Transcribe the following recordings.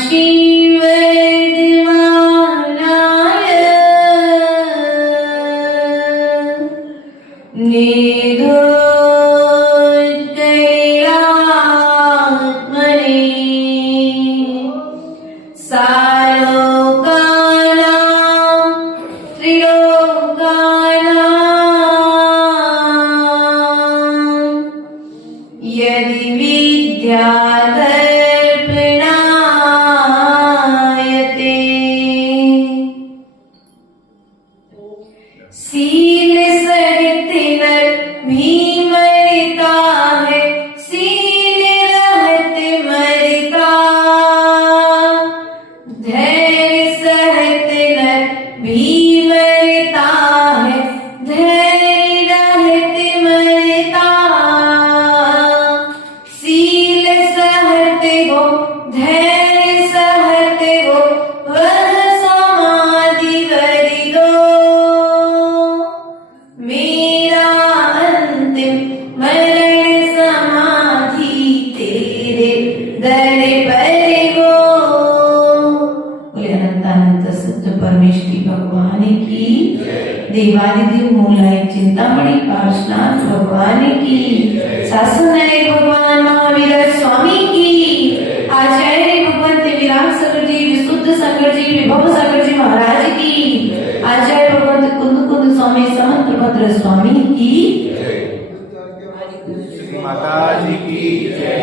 श्रीवैद्यमानाय निधोत्कैलात्मने सालोकानां त्रिलोकानां यदि विद्यादर्पणायते सील सहित नर भीमरिता है सील रहत मरिता धैर्य सहित नर भीमरिता है धैर्य रहत मरिता सील सहत हो धैर्य सहत हो वह समाधि वरि दो मेरा अंतिम मरण समाधि तेरे दर पर गो। बोले अनंतानंत सत्य परमेश्वरी भगवान की देवादिदेव मूलाय चिंतामणि पार्श्वनाथ भगवान की शासनायक भगवान महावीर स्वामी की आचार्य भगवान विराट सागर जी विशुद्ध सागर जी विभव सागर जी महाराज की आचार्य भगवान कुंद कुंद स्वामी समंत भद्र स्वामी की माता जी की जय।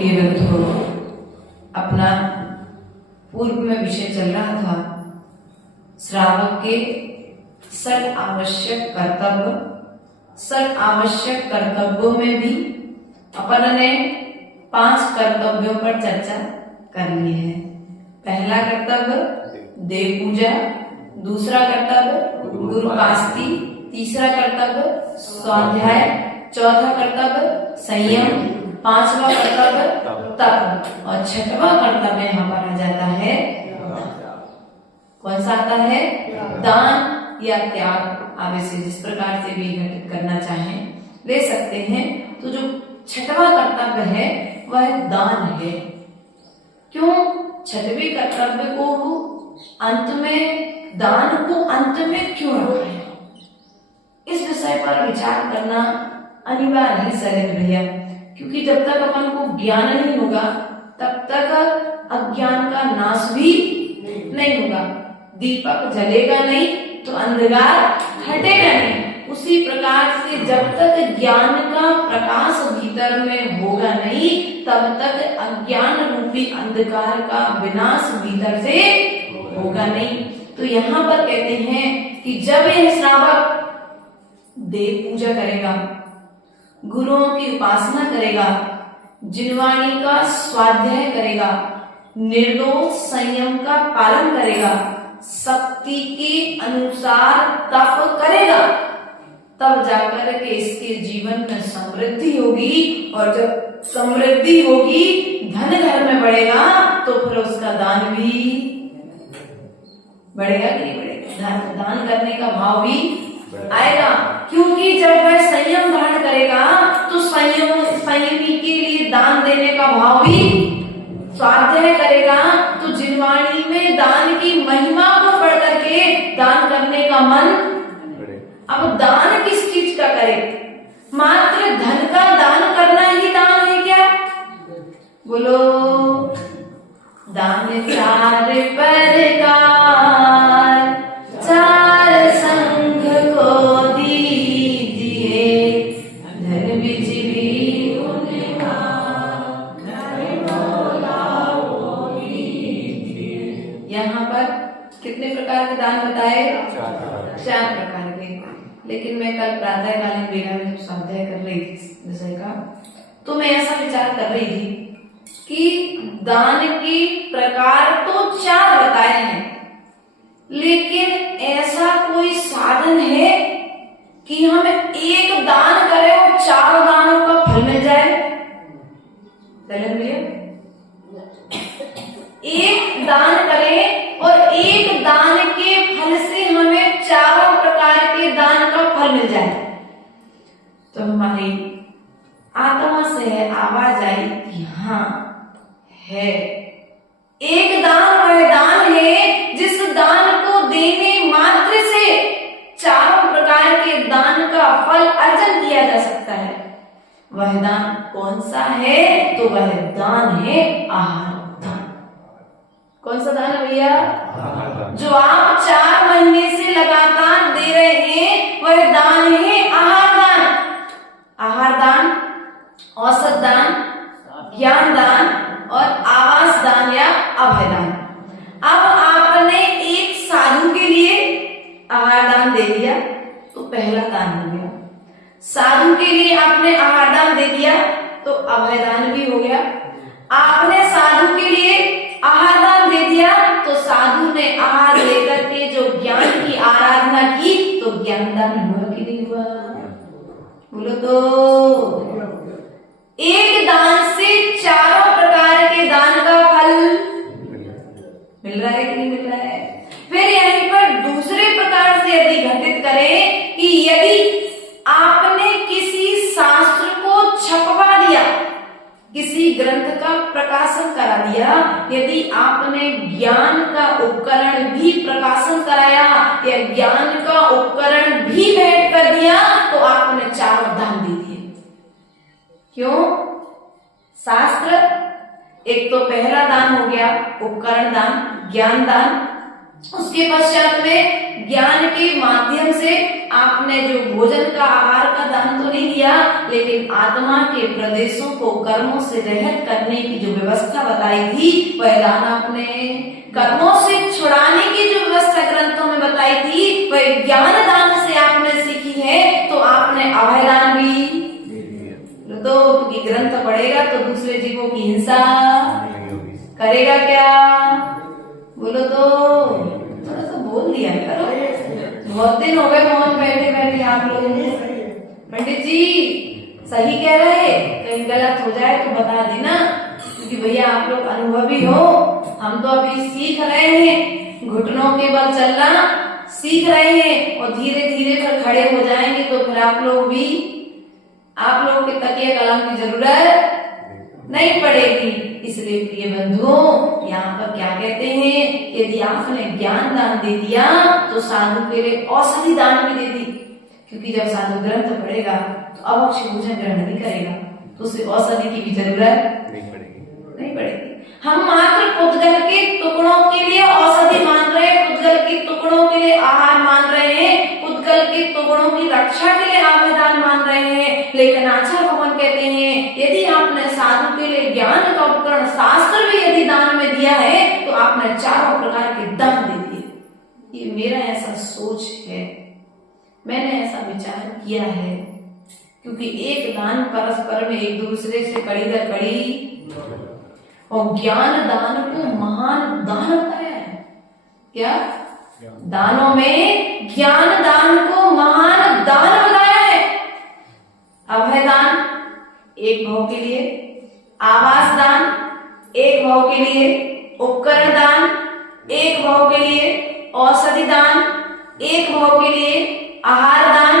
ये बंधु अपना पूर्व में विषय चल रहा था श्रावक के सद आवश्यक कर्तव्यों में भी अपन ने 5 कर्तव्यों पर चर्चा करनी है। पहला कर्तव्य देव पूजा, दूसरा कर्तव्य गुरु पास्ती, तीसरा कर्तव्य स्वाध्याय, चौथा कर्तव्य संयम, 5वां कर्तव्य तप और 6वां कर्तव्य यहाँ पर आ जाता है। कौन सा आता है? दान या त्याग। आप इसे जिस प्रकार से भी घटित करना चाहें ले सकते हैं। तो जो 6वां कर्तव्य है वह दान है। क्यों 6वें कर्तव्य को अंत में, दान को अंत में क्यों रखा है? इस विषय पर विचार करना अनिवार्य है शैलेंद्र भैया, क्योंकि जब तक अपन को ज्ञान नहीं होगा तब तक अज्ञान का नाश भी नहीं होगा। दीपक जलेगा नहीं तो अंधकार हटेगा नहीं। उसी प्रकार से जब तक ज्ञान का प्रकाश भीतर में होगा नहीं तब तक अज्ञान रूपी अंधकार का विनाश भीतर से होगा नहीं। तो यहाँ पर कहते हैं कि जब यह श्रावक देव पूजा करेगा, गुरुओं की उपासना करेगा, जिनवाणी का स्वाध्याय करेगा, निर्दोष संयम का पालन करेगा, शक्ति के अनुसार तप करेगा, तब जाकर के इसके जीवन में समृद्धि होगी। और जब समृद्धि होगी, धन घर में बढ़ेगा, तो फिर उसका दान भी बढ़ेगा कि नहीं बढ़ेगा? दान करने का भाव भी आएगा, क्योंकि जब वह संयम धारण करेगा तो संयमी के लिए दान देने का भाव भी, स्वाध्याय करेगा तो जिनवाणी में दान की महिमा को पढ़ करके दान करने का मन। अब दान किस चीज का करे? मात्र धन का दान करना ही दान है क्या? बोलो, दान 4 प्रकार, 4 संघ को दीजिए, धन बिजली यहाँ पर कितने प्रकार के दान बताए? 4 प्रकार के। लेकिन मैं कल प्रातःकालीन वेला में जब स्वाध्याय कर रही थी विषय का, तो मैं ऐसा विचार कर रही थी कि दान के प्रकार तो 4 बताए हैं, लेकिन ऐसा कोई साधन है कि हम एक दान करें और 4 दानों का फल मिल जाए? एक दान करें और एक दान के फल से हमें 4 प्रकार के दान का फल मिल जाए। तो हमारी आत्मा से है, आवाज आई कि हाँ है। एक दान वह दान है जिस दान को देने मात्र से चारों प्रकार के दान का फल अर्जन किया जा सकता है। वह दान कौन सा है? तो वह दान है आहार दान। कौन सा दान है भैया? जो आप 4 महीने से लगातार दे रहे हैं वह दान है आहार दान। आहार दान, औसत दान, ज्ञान दान और आवास दान या अभय दान। अब आपने एक साधु के लिए आहार दान दे दिया तो पहला दान हो गया। साधु के लिए आपने आहार दान दे दिया तो अभय दान भी हो गया। आपने साधु के लिए आहार दान दे दिया तो साधु ने आहार लेकर के जो ज्ञान की आराधना की तो ज्ञान दान हुआ कि नहीं हुआ? बोलो तो। एक दान से चारों प्रकार के दान का फल मिल रहा है कि नहीं मिल रहा है? फिर यहीं पर दूसरे प्रकार से यदि घटित करें कि यदि आपने किसी शास्त्र को छपवा दिया, किसी ग्रंथ का प्रकाशन करा दिया, यदि आपने ज्ञान का उपकरण भी प्रकाशन कराया या ज्ञान का उपकरण भी भेंट कर दिया तो आपने चारों दान दे दिए। क्यों? शास्त्र एक तो पहला दान हो गया, उपकरण दान, ज्ञान दान। उसके पश्चात में ज्ञान के माध्यम से आपने जो भोजन का, आहार का दान तो नहीं दिया, लेकिन आत्मा के प्रदेशों को कर्मों से रहित करने की जो व्यवस्था बताई थी वह दान आपने, कर्मों से छुड़ाने की जो व्यवस्था ग्रंथों में बताई थी वह ज्ञान दान से आपने सीखी है तो आपने अभय दान भी तो, क्योंकि ग्रंथ पढ़ेगा तो दूसरे जीवों की हिंसा करेगा क्या? बोलो तो। थोड़ा सा बोल दिया करो, बहुत दिन हो गए मौज बैठे बैठे आप लोगों को। पंडित जी सही कह रहे, कहीं गलत हो जाए तो बता देना, क्योंकि भैया आप लोग अनुभवी हो, हम तो अभी सीख रहे हैं, घुटनों के बल चलना सीख रहे हैं और धीरे धीरे फिर खड़े हो जाएंगे तो फिर आप लोग के तकिया कलम की जरूरत नहीं पड़ेगी। इसलिए प्रिय बंधुओं, यहाँ पर क्या कहते हैं, यदि आपने ज्ञान दान दे दिया तो साधु के लिए औषधि दान भी दे दी, क्योंकि जब साधु ग्रंथ पढ़ेगा तो अभक्ष्य भोजन ग्रहण नहीं करेगा तो उसे औषधि की भी जरूरत नहीं पड़ेगी। हम मात्र पुद्गल के टुकड़ों के लिए औषधि मान रहे हैं, पुद्गल के टुकड़ों के लिए आहार मान रहे हैं, पुद्गल के टुकड़ों की रक्षा के लिए आवेदन मान रहे हैं। लेकिन आचार्य भगवान कहते हैं यदि आपने साधु के लिए ज्ञान का उपकरण शास्त्र भी यदि दान में दिया है तो आपने चारों प्रकार के दान दे दिए। ये मेरा ऐसा सोच है, मैंने ऐसा विचार किया है, क्योंकि एक दान परस्पर में एक दूसरे से कड़ी दर कड़ी, और ज्ञान दान को महान दान बताया है। क्या? दानों में ज्ञान दान को महान दान बताया है। अभय दान एक भाव के लिए, आवास दान एक भाव के लिए, उपकरण दान एक भाव के लिए, औषधि दान एक भाव के लिए, आहार दान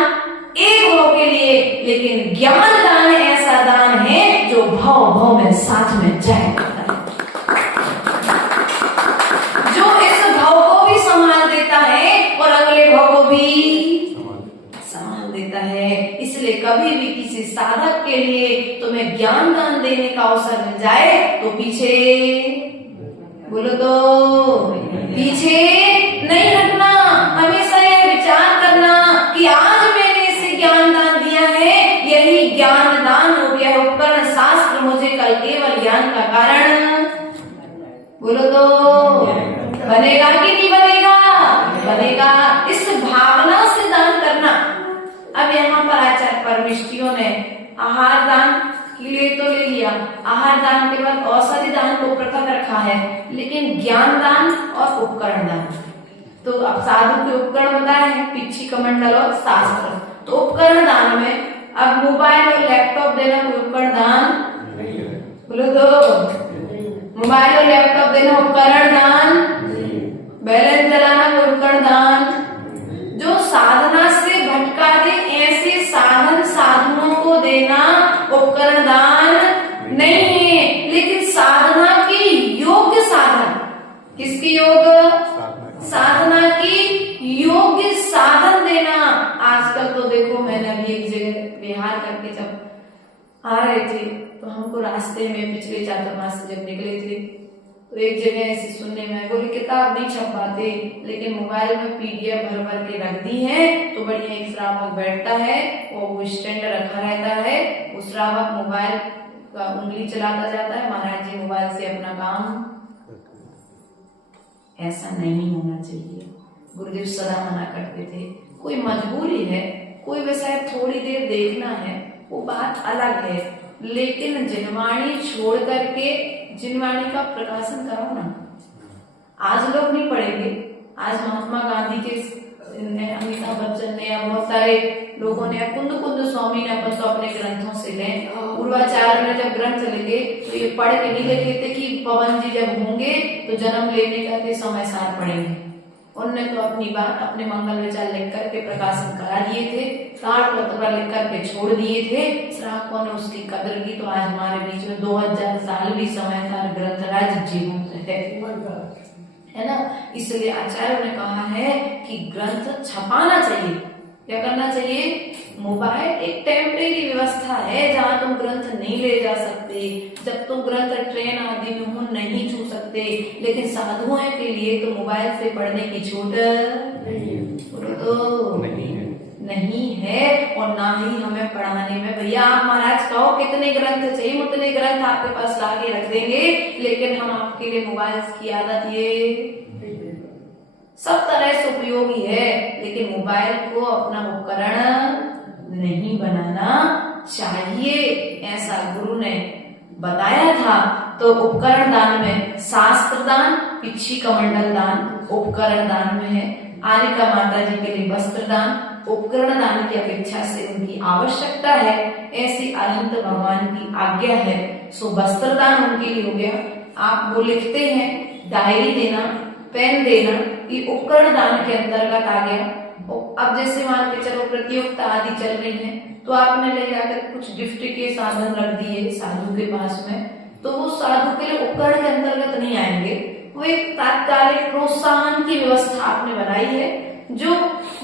एक भाव के लिए, लेकिन ज्ञान दान ऐसा दान है जो भाव भाव में साथ में जाए करता है, जो इस भाव को भी संभाल देता है और अगले भाव को भी संभाल देता है। इसलिए कभी भी किसी साधक के लिए तुम्हें ज्ञान दान देने का अवसर मिल जाए तो पीछे, बोलो तो, पीछे नहीं हटना। हमेशा यह विचार करना कि आज मैंने इसे ज्ञान दान दिया है, यही ज्ञान दान हो गया उपकरण शास्त्र मुझे कल केवल ज्ञान का कारण, बोलो तो, बनेगा कि नहीं बनेगा? बनेगा। इस भावना से दान करना। अब यहाँ पर आचार्य परमिष्टियों ने आहार दान के लिए तो ले लिया, आहार दान के बाद औषधि दान को पृथक रखा है, लेकिन ज्ञान दान और उपकरण दान, तो अब साधु के उपकरण बताए हैं, पिछी कमंडल और शास्त्र। तो उपकरण दान में अब मोबाइल और लैपटॉप देना कोई उपकरण दान, बोलो तो, मोबाइल और लैपटॉप देना उपकरण दान, बैलेंस चलाना कोई उपकरण दान, जो साधना से भटका दे ऐसे साधन साधनों को देना उपकरण से जब निकले थे तो एक जगह ऐसे सुनने में आया, बोले किताब नहीं छप पाते लेकिन मोबाइल में पीडीएफ भर भर के रख दी है तो बढ़िया एक श्रावक बैठता है, वो स्टैंड रखा रहता है, वो श्रावक मोबाइल का उंगली चलाता जाता है, महाराज जी मोबाइल से अपना काम। ऐसा नहीं होना चाहिए। गुरुदेव सदा मना करते थे। कोई मजबूरी है, कोई विषय थोड़ी देर देखना है, वो बात अलग है, लेकिन जिनवाणी छोड़ करके जिनवाणी का प्रकाशन करो ना। आज लोग नहीं पढ़ेंगे, आज महात्मा गांधी के ने, अमिताभ बच्चन ने या बहुत सारे लोगों ने, कुंद कुंद स्वामी ने अपन तो अपने ग्रंथों से लें, पूर्वाचार्य ने जब ग्रंथ लिखे तो ये पढ़ के नहीं लिखे थे कि पवन जी जब होंगे तो जन्म लेने का के समय सार पढ़ेंगे। उनने तो अपनी बात अपने मंगल विचार लिख करके प्रकाशन करा दिए थे, ताड़ पत्र लिख करके छोड़ दिए थे, श्रावकों ने उसकी कदर की। तो आज हमारे बीच में 2000 साल भी समय था, ग्रंथराज जीवंत है ना। इसलिए आचार्य ने कहा है कि ग्रंथ छपाना चाहिए। क्या करना चाहिए? मोबाइल एक टेम्परेरी व्यवस्था है जहाँ तुम ग्रंथ नहीं ले जा सकते, जब तुम ग्रंथ ट्रेन आदि में हो नहीं छू सकते, लेकिन साधुओं के लिए तो मोबाइल से पढ़ने की छूट तो नहीं है, और ना ही हमें पढ़ाने में। भैया आप महाराज कहो कितने ग्रंथ चाहिए, उतने ग्रंथ आपके पास लाके रख देंगे, लेकिन हम आपके लिए मोबाइल की आदत ये सब तरह से उपयोगी है, लेकिन मोबाइल को अपना उपकरण नहीं बनाना चाहिए, ऐसा गुरु ने बताया था। तो उपकरण दान में शास्त्र दान, पिछी कमंडल दान उपकरण दान में है। आनिका माता जी के लिए वस्त्र दान उपकरण दान की अपेक्षा से उनकी आवश्यकता है, ऐसी अरहंत भगवान की आज्ञा है। सो वस्त्र दान उनके लिए हो गया। आप वो लिखते हैं, डायरी देना, पेन देना, ये उपकरण दान के अंतर्गत आ गया। अब जैसे मान के चलो प्रतियोगिता आदि चल रही है, तो आपने ले जाकर कुछ गिफ्ट के साधन रख दिए साधु के पास में, तो वो साधु के लिए उपकरण के अंतर्गत नहीं आएंगे, वो एक तात्कालिक प्रोत्साहन की व्यवस्था आपने बनाई है। जो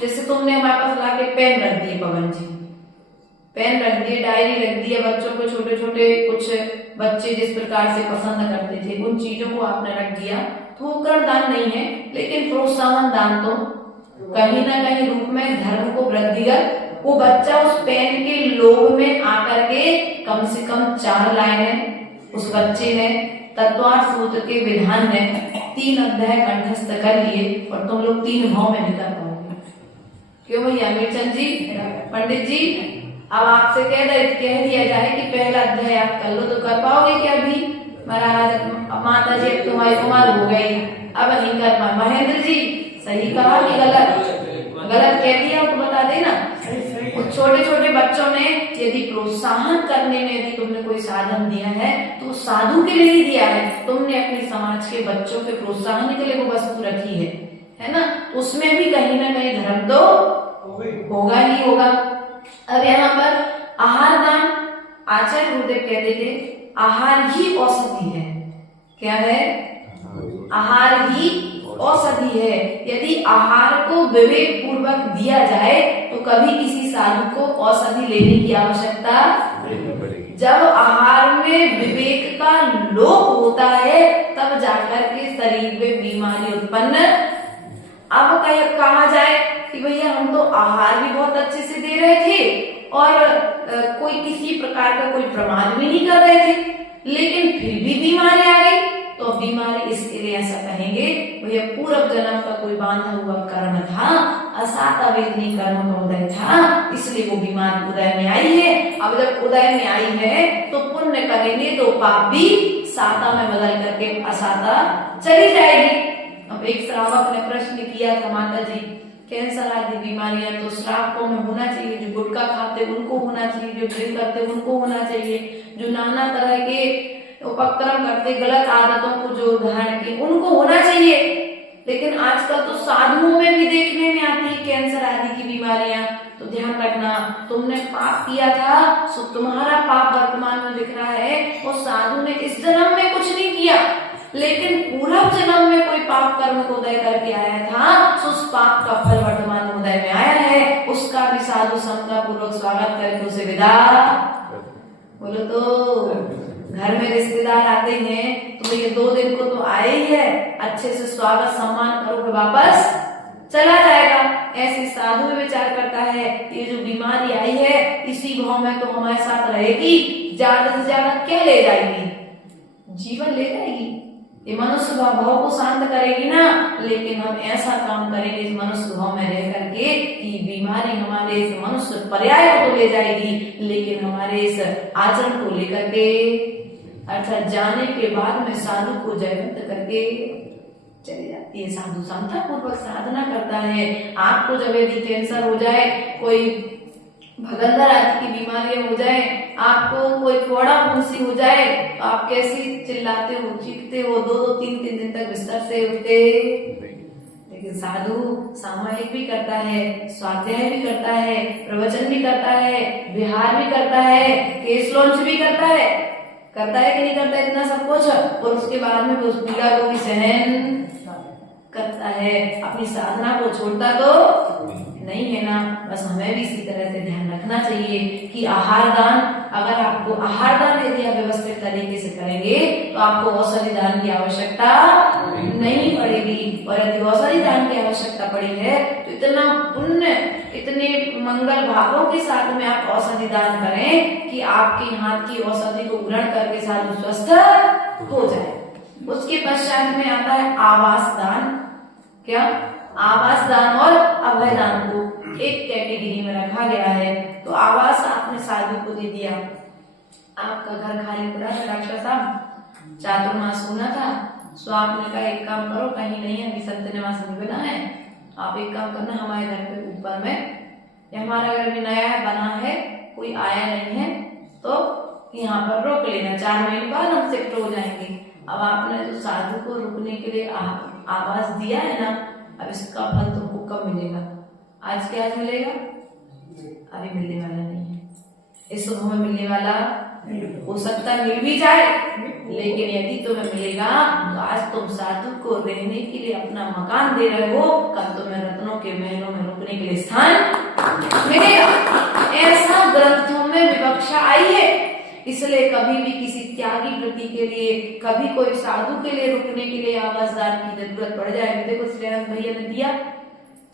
जैसे तुमने हमारे पास लाके पेन रख दिए, पवन जी पेन रख दिए, डायरी रख दिया, बच्चों को छोटे छोटे कुछ बच्चे जिस प्रकार से पसंद करते थे उन चीजों को आपने रख दिया, तो वो उपकरण दान नहीं है, लेकिन प्रोत्साहन दान तो कहीं ना कहीं रूप में धर्म को वृद्धिगत, वो बच्चा उस पेन के लोभ में आकर के कम से कम 4 लाइनें उस बच्चे ने तत्वार्थ सूत्र के विधान में 3 अध्याय कंठस्थ कर लिए, और तुम लोग 3 भाव में नहीं कर पाओगे। क्यों भैया मीरचंद जी, पंडित जी, अब आपसे कह दिया जाए कि पहला अध्याय आप कर लो, तो कर पाओगे क्या? अभी महाराज माता जी अब तुम्हारी उम्र हो गई, अब नहीं कर पाए। महेंद्र जी सही कहा कि गलत कह दिया तो बता देना। छोटे छोटे बच्चों ने यदि प्रोत्साहन करने में यदि तुमने कोई साधन दिया है तो साधु के लिए ही दिया है, तुमने अपने समाज के बच्चों के प्रोत्साहन के लिए वो वस्तु रखी है ना, उसमें भी कहीं ना कहीं धर्म तो होगा ही होगा। अब यहाँ पर आहार दान, आचार्य गुरुदेव कहते थे आहार ही औषधि है। क्या है? आहार ही औषधि है। यदि आहार को विवेक पूर्वक दिया जाए तो कभी किसी साधु को औषधि लेने की आवश्यकता नहीं पड़ेगी। जब आहार में विवेक का लोप होता है तब जाकर के शरीर में बीमारी उत्पन्न। अब कहा जाए कि भैया हम तो आहार भी बहुत अच्छे से दे रहे थे और कोई किसी प्रकार का कोई प्रमाद भी नहीं कर रहे थे, लेकिन फिर भी बीमारी आ गई, तो बीमारी इसके लिए ऐसा कहेंगे भैया पूर्व जन्म का कोई बांधा हुआ कर्म था, असाता वेदनी कर्म का उदय था, इसलिए वो बीमारी उदय में आई है। अब जब उदय में आई है तो पुण्य करेंगे तो पाप भी साता में बदल करके असाता चली जाएगी। अब एक श्रावक ने प्रश्न किया था, माता जी कैंसर आदि बीमारियां तो श्रावकों में होना चाहिए, जो गुटखा खाते उनको होना चाहिए, जो ड्रिंक करते उनको होना चाहिए, जो नाना तरह के उपक्रम करते गलत आदतों को जो धारण की उनको होना चाहिए, लेकिन आजकल तो साधुओं में भी देखने में आती है कैंसर आदि की बीमारियां। तो ध्यान रखना, तुमने पाप किया था सो तुम्हारा पाप वर्तमान में दिख रहा है, और साधु ने इस जन्म में कुछ नहीं किया लेकिन पूर्व जन्म में कोई पाप कर्म को उदय करके आया था, तो उस पाप का फल वर्तमान में उदय में आया है, उसका भी साधु समता पूर्वक स्वागत करके उसे विदा बोलो तो घर में रिश्तेदार आते हैं तो ये 2 दिन को तो आए ही है, अच्छे से स्वागत सम्मान करो फिर वापस चला जाएगा। ऐसे साधु भी विचार करता है ये जो बीमारी आई है इसी भाव में तो हमारे साथ रहेगी, ज्यादा से ज्यादा क्या ले जाएगी, जीवन ले जाएगी। ये मनुष्य भाव को शांत करेगी ना, लेकिन हम ऐसा काम करेंगे इस मनुष्य भाव में रह करके कि बीमारी हमारे इस मनुष्य पर्याय को तो ले जाएगी, लेकिन हमारे इस आचरण को लेकर के अर्थात जाने के बाद में साधु को जयवंत करके चली जाती है। साधु समता पूर्वक साधना करता है। आपको जब यदि कैंसर हो जाए, कोई भगंदर आदि की बीमारियां हो जाए, आपको कोई फोड़ा फुंसी हो जाए तो आप कैसे चिल्लाते हो, चीखते हो, 2-2, 3-3 दिन तक बिस्तर से उठते। लेकिन साधु सामाजिक भी करता है, स्वाध्याय भी करता है, प्रवचन भी करता है, विहार भी करता है, केस लॉन्च भी करता है कि नहीं करता है, इतना सब कुछ, और उसके बाद में उस पीड़ा को भी सहन करता है। अपनी साधना को छोड़ता तो नहीं है ना। बस हमें भी इसी तरह से ध्यान रखना चाहिए कि आहार दान, अगर आपको आहार दान यदि आप व्यवस्थित तरीके से करेंगे तो आपको औषधि दान की आवश्यकता नहीं पड़ेगी, और यदि औषधि दान की आवश्यकता पड़ी है तो इतना पुण्य, इतने मंगल भावों के साथ में आप औषधि दान करें कि आपके हाथ की औषधि को ग्रहण करके साधु स्वस्थ हो जाए। उसके पश्चात में आता है आवास दान। क्या? आवास दान और अभय दान को एक कैटेगरी में रखा गया है। तो आवास आपने साधु को दे दिया, आपका घर खाली पड़ा था, डॉक्टर साहब चातुर्मास होना था, सो आपने कहा एक काम करो, कहीं नहीं अभी सत्यनिवास नहीं बना है, आप एक काम करना हमारे घर पे ऊपर में, हमारा घर भी नया है, बना है, कोई आया नहीं है, तो यहाँ पर रोक लेना, 4 महीने बाद हम शिफ्ट हो जाएंगे। अब आपने जो साधु को रुकने के लिए आवास दिया है ना, अब इसका फल तुमको कब मिलेगा? आज के आज मिलेगा? अभी मिलने वाला नहीं है। इस सुबह में मिलने वाला हो सकता मिल भी जाए, लेकिन यदि तुम्हें मिलेगा तो आज तुम साधु को रहने के लिए अपना मकान दे रहे हो, कल तुम्हें रत्नों के महलों में रुकने के लिए स्थान मिलेगा। ऐसा ग्रंथों में विवक्षा आई है। इसलिए कभी भी किसी त्यागी वृत्ति के लिए, कभी कोई साधु के लिए रुकने के लिए आवासदार की जरूरत पड़ जाए, देखो श्रेयस भैया ने दिया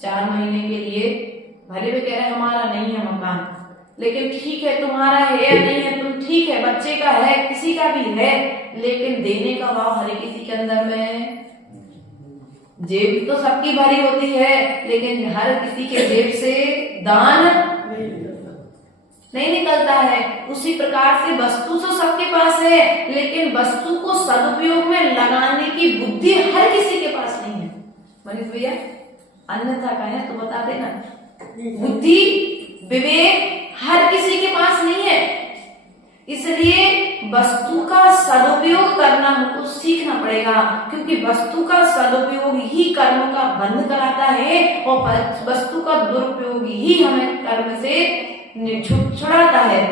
4 महीने के लिए, भले भी कह रहे हमारा नहीं है मकान, लेकिन ठीक है तुम्हारा है या नहीं है, तुम ठीक है, बच्चे का है, किसी का भी है, लेकिन देने का भाव हर किसी के अंदर में, जेब तो सबकी भरी होती है, लेकिन हर किसी के जेब से दान नहीं निकलता है। उसी प्रकार से वस्तु तो सबके पास है, लेकिन वस्तु को सदुपयोग में लगाने की बुद्धि हर किसी के पास नहीं है। मनीष भैया अन्यथा कहें तो बता देना, बुद्धि विवेक हर किसी के पास नहीं है। इसलिए वस्तु का सदुपयोग करना हमको सीखना पड़ेगा, क्योंकि वस्तु का सदुपयोग ही कर्म का बंध कराता है, और वस्तु का दुरुपयोग ही हमें कर्म से छुड़ाता है।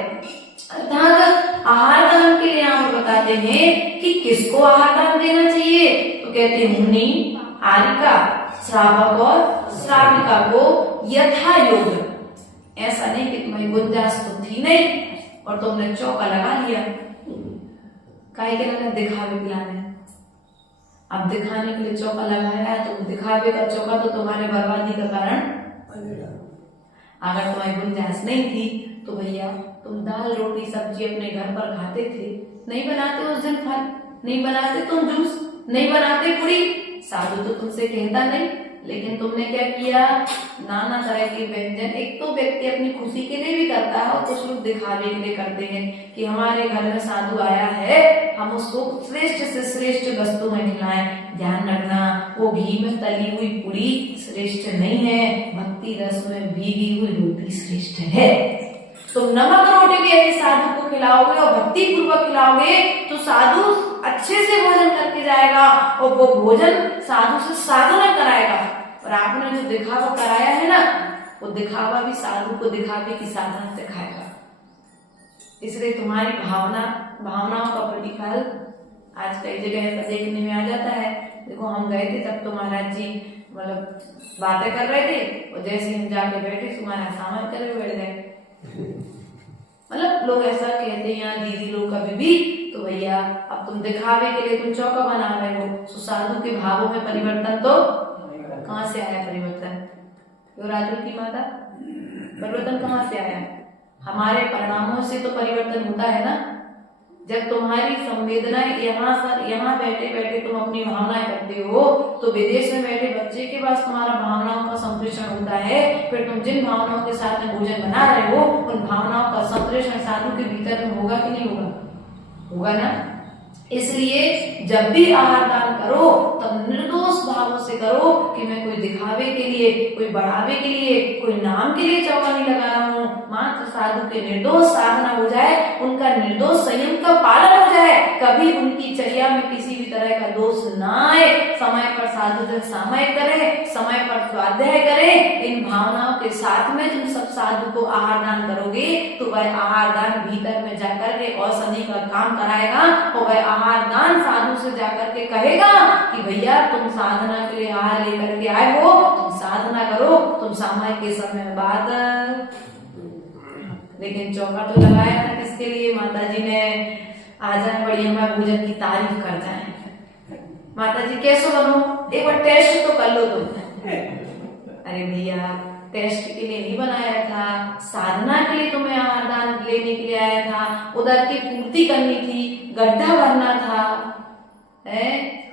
अर्थात आहार दान के लिए आप बताते हैं कि किसको आहार दान देना चाहिए, तो कहते हैं मुनि, आरिका, श्रावक और श्राविका को यथा योग्य। ऐसा नहीं कि तुम्हारी गुंजाइश तो थी नहीं और तुमने चौका लगा लिया, काहे के लगा दिखावे पिलाने। अब दिखाने के लिए चौका लगाया तो दिखावे का चौका तो तुम्हारे बर्बादी का कारण। अगर तुम्हारी गुंजाइश नहीं थी तो भैया तुम दाल रोटी सब्जी अपने घर पर खाते थे, नहीं बनाते उस दिन फल, नहीं बनाते तुम जूस, नहीं बनाते पूरी, साधु तो तुमसे कहता नहीं, लेकिन तुमने क्या किया, नाना तरह के व्यंजन। एक तो व्यक्ति अपनी खुशी के लिए भी करता है और कुछ लोग दिखावे के लिए करते हैं कि हमारे घर में साधु आया है, हम उसको श्रेष्ठ से श्रेष्ठ वस्तु में खिलाएं। ध्यान रखना, वो घी में तली हुई पूरी श्रेष्ठ नहीं है, भक्ति रस में भीगी हुई रोटी श्रेष्ठ है। तुम नमक रोटी भी यदि साधु को खिलाओगे और भक्ति पूर्वक खिलाओगे तो साधु अच्छे से भोजन करके जाएगा, और वो भोजन साधु से साधना कराएगा। और आपने जो दिखावा कराया है ना, वो दिखावा भी साधु को दिखावे की साधना सिखाएगा। इसलिए तुम्हारी भावनाओं का प्रतिफल आज कई जगह ऐसा देखने में आ जाता है। देखो हम गए थे तब तो महाराज जी मतलब बातें कर रहे थे, और जैसे हम जाके बैठे तुम्हारा सामान करे बैठ गए। मतलब लोग ऐसा कहते हैं, यहाँ दीदी लोग कभी भी तो भैया अब तुम दिखावे के लिए तुम चौका बना रहे हो, तो साधु के भावों में परिवर्तन तो कहाँ से आया परिवर्तन? तो राजू की माता, परिवर्तन कहाँ से आया? हमारे परिणामों से तो परिवर्तन होता है ना। जब तुम्हारी संवेदनाएं यहाँ बैठे बैठे तुम अपनी भावनाएं करते हो, तो विदेश में बैठे बच्चे के पास तुम्हारा भावनाओं का संप्रेषण होता है। फिर तुम जिन भावनाओं के साथ में भोजन बना रहे हो, उन भावनाओं का संप्रेषण साधु के भीतर में होगा कि नहीं होगा? होगा ना। इसलिए जब भी आहार दान करो तब निर्दोष भावों से करो कि मैं कोई दिखावे के लिए, कोई बढ़ावे के लिए, कोई नाम के लिए चौका नहीं लगा रहा हूँ। मात्र साधु के निर्दोष साधना हो जाए, उनका निर्दोष संयम का पालन हो जाए, कभी उनकी चर्या में किसी भी तरह का दोष ना आए। समय पर साधु जन सामय करे, समय पर स्वाध्याय करे। इन भावनाओं के साथ में तुम सब साधु को आहार दान करोगे तो वह आहार दान भीतर में जाकर के औषधि का काम कराएगा, और वह आहार दान साधु से जाकर के कहेगा कि भैया तुम साधना के लिए आहार लेकर के आए हो, तुम साधना करो, तुम सामय के समय बाद। लेकिन चौका तो लगाया था किसके लिए? माता जी ने आ जाए बड़ी हमारे भोजन की तारीफ कर जाए। माता जी कैसे बनो, एक बार टेस्ट तो कर लो तुम। अरे भैया टेस्ट के लिए नहीं बनाया था, साधना के लिए तुम्हें आहार दान लेने के लिए आया था, उधर की पूर्ति करनी थी, गड्ढा भरना था, है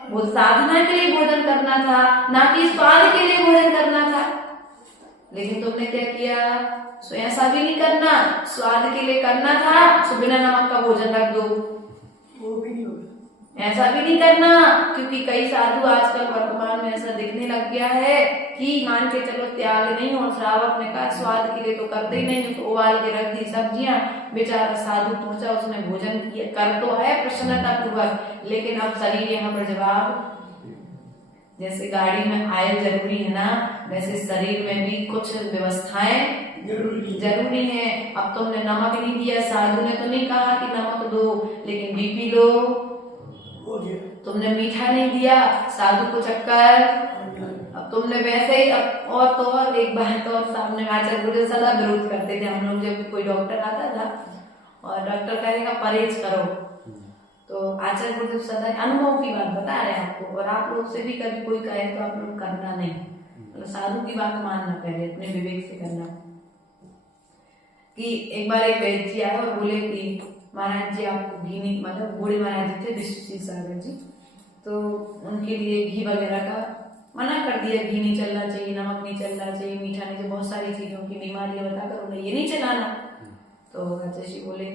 वो साधना के लिए भोजन करना था, ना कि स्वाद के लिए भोजन करना था। लेकिन तुमने क्या किया? सो ऐसा भी नहीं करना, स्वाद के लिए करना था तो बिना नमक का भोजन रख दो, वो भी नहीं होगा। ऐसा भी नहीं करना, क्योंकि कई साधु आजकल वर्तमान में ऐसा दिखने लग गया है कि मान के चलो त्याग नहीं, और श्रावक ने कहा स्वाद के लिए तो करते ही नहीं, तो उबाल के रख दी सब्जियां। बेचारा साधु पहुंचा, उसने भोजन किया, कर तो है प्रसन्नता पूर्वक, लेकिन अब शरीर यहाँ पर जवाब। जैसे गाड़ी में आयल जरूरी है ना, वैसे शरीर में भी कुछ व्यवस्थाएं जरूरी है। अब तुमने नमक नहीं दिया, साधु ने तो नहीं कहा कि नमक दो, लेकिन बीपी लो। तुमने मीठा नहीं दिया, साधु को चक्कर। अब तुमने वैसे ही और तो और एक बार तो और सामने आचार्य गुरुदेव सदा विरोध करते थे। हम लोग जब कोई डॉक्टर आता था और डॉक्टर कहेगा परहेज करो, तो आचार्य गुरुदेव सदा अनुभव की बात बता रहे हैं आपको, और आप लोग से भी कभी कोई कहे तो आप लोग करना नहीं, मतलब साधु की बात मानना, पहले अपने विवेक से करना। कि एक बार एक वैद्य जी आया और बोले कि महाराज जी आपको घी नहीं, मतलब बूढ़े महाराज जी थे विश्वजीत सागर जी, तो उनके लिए घी वगैरह का मना कर दिया, घी नहीं चलना चाहिए, नमक नहीं चलना चाहिए, मीठा नहीं चाहिए, बहुत सारी चीजों की बीमारियां बताकर उन्हें ये नहीं चलाना। तो आचार्य जी बोले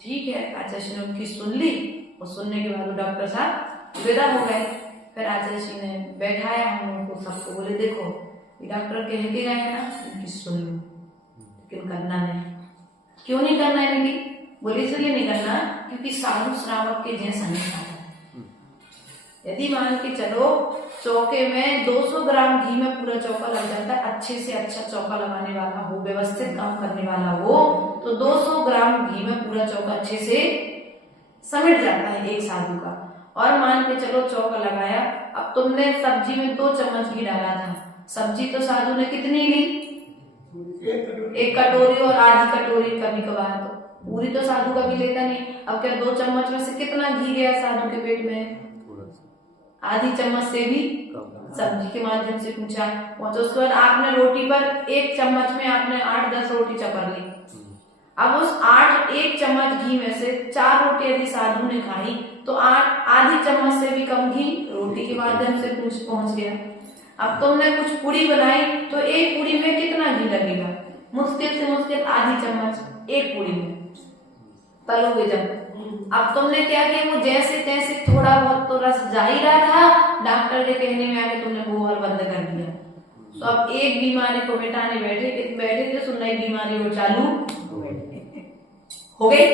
ठीक है। आचार्य जी ने उनकी सुन ली, और सुनने के बाद डॉक्टर साहब विदा हो गए। फिर आचार्य जी ने बैठाया हम लोगों को, सबको बोले देखो डॉक्टर कह के गए ना, उनकी सुन लो, लेकिन करना नहीं। क्यों नहीं करना है इनकी? बोले इसलिए नहीं करना क्योंकि साधु श्रावक के जैसा नहीं खाता। यदि मान के चलो चौके में 200 ग्राम घी में पूरा चौका लग जाता है, अच्छे से अच्छा चौका लगाने वाला हो, व्यवस्थित काम करने वाला हो, तो 200 ग्राम घी में पूरा चौका अच्छे से समेट जाता है एक साधु का। और मान के चलो चौका लगाया, अब तुमने सब्जी में 2 चम्मच घी डाला था, सब्जी तो साधु ने कितनी ली? 1 कटोरी और आधी कटोरी, कभी कभार तो पूरी तो साधु कभी लेता नहीं। अब क्या 2 चम्मच में से कितना घी गया साधु के पेट में? आधी चम्मच से भी सब्जी के माध्यम से पूछा पहुंचा। उसके बाद आपने रोटी पर 1 चम्मच में आपने 8-10 रोटी चपर ली। अब उस 1 चम्मच घी में से 4 रोटी यदि साधु ने खाई तो आधी चम्मच से भी कम घी रोटी के माध्यम से पहुंच गया। अब तुमने कुछ पूरी बनाई तो 1 पूरी में कितना घी लगेगा? मुश्किल से मुश्किल आधी चम्मच 1 पूरी में तलोगे जब। अब तुमने क्या किया, वो जैसे तैसे थोड़ा बहुत तो रस जा ही रहा था, डॉक्टर के कहने में आके तुमने वो और बंद कर दिया। तो अब एक बीमारी को मिटाने बैठे थे, सुन नई बीमारी वो चालू हो गई।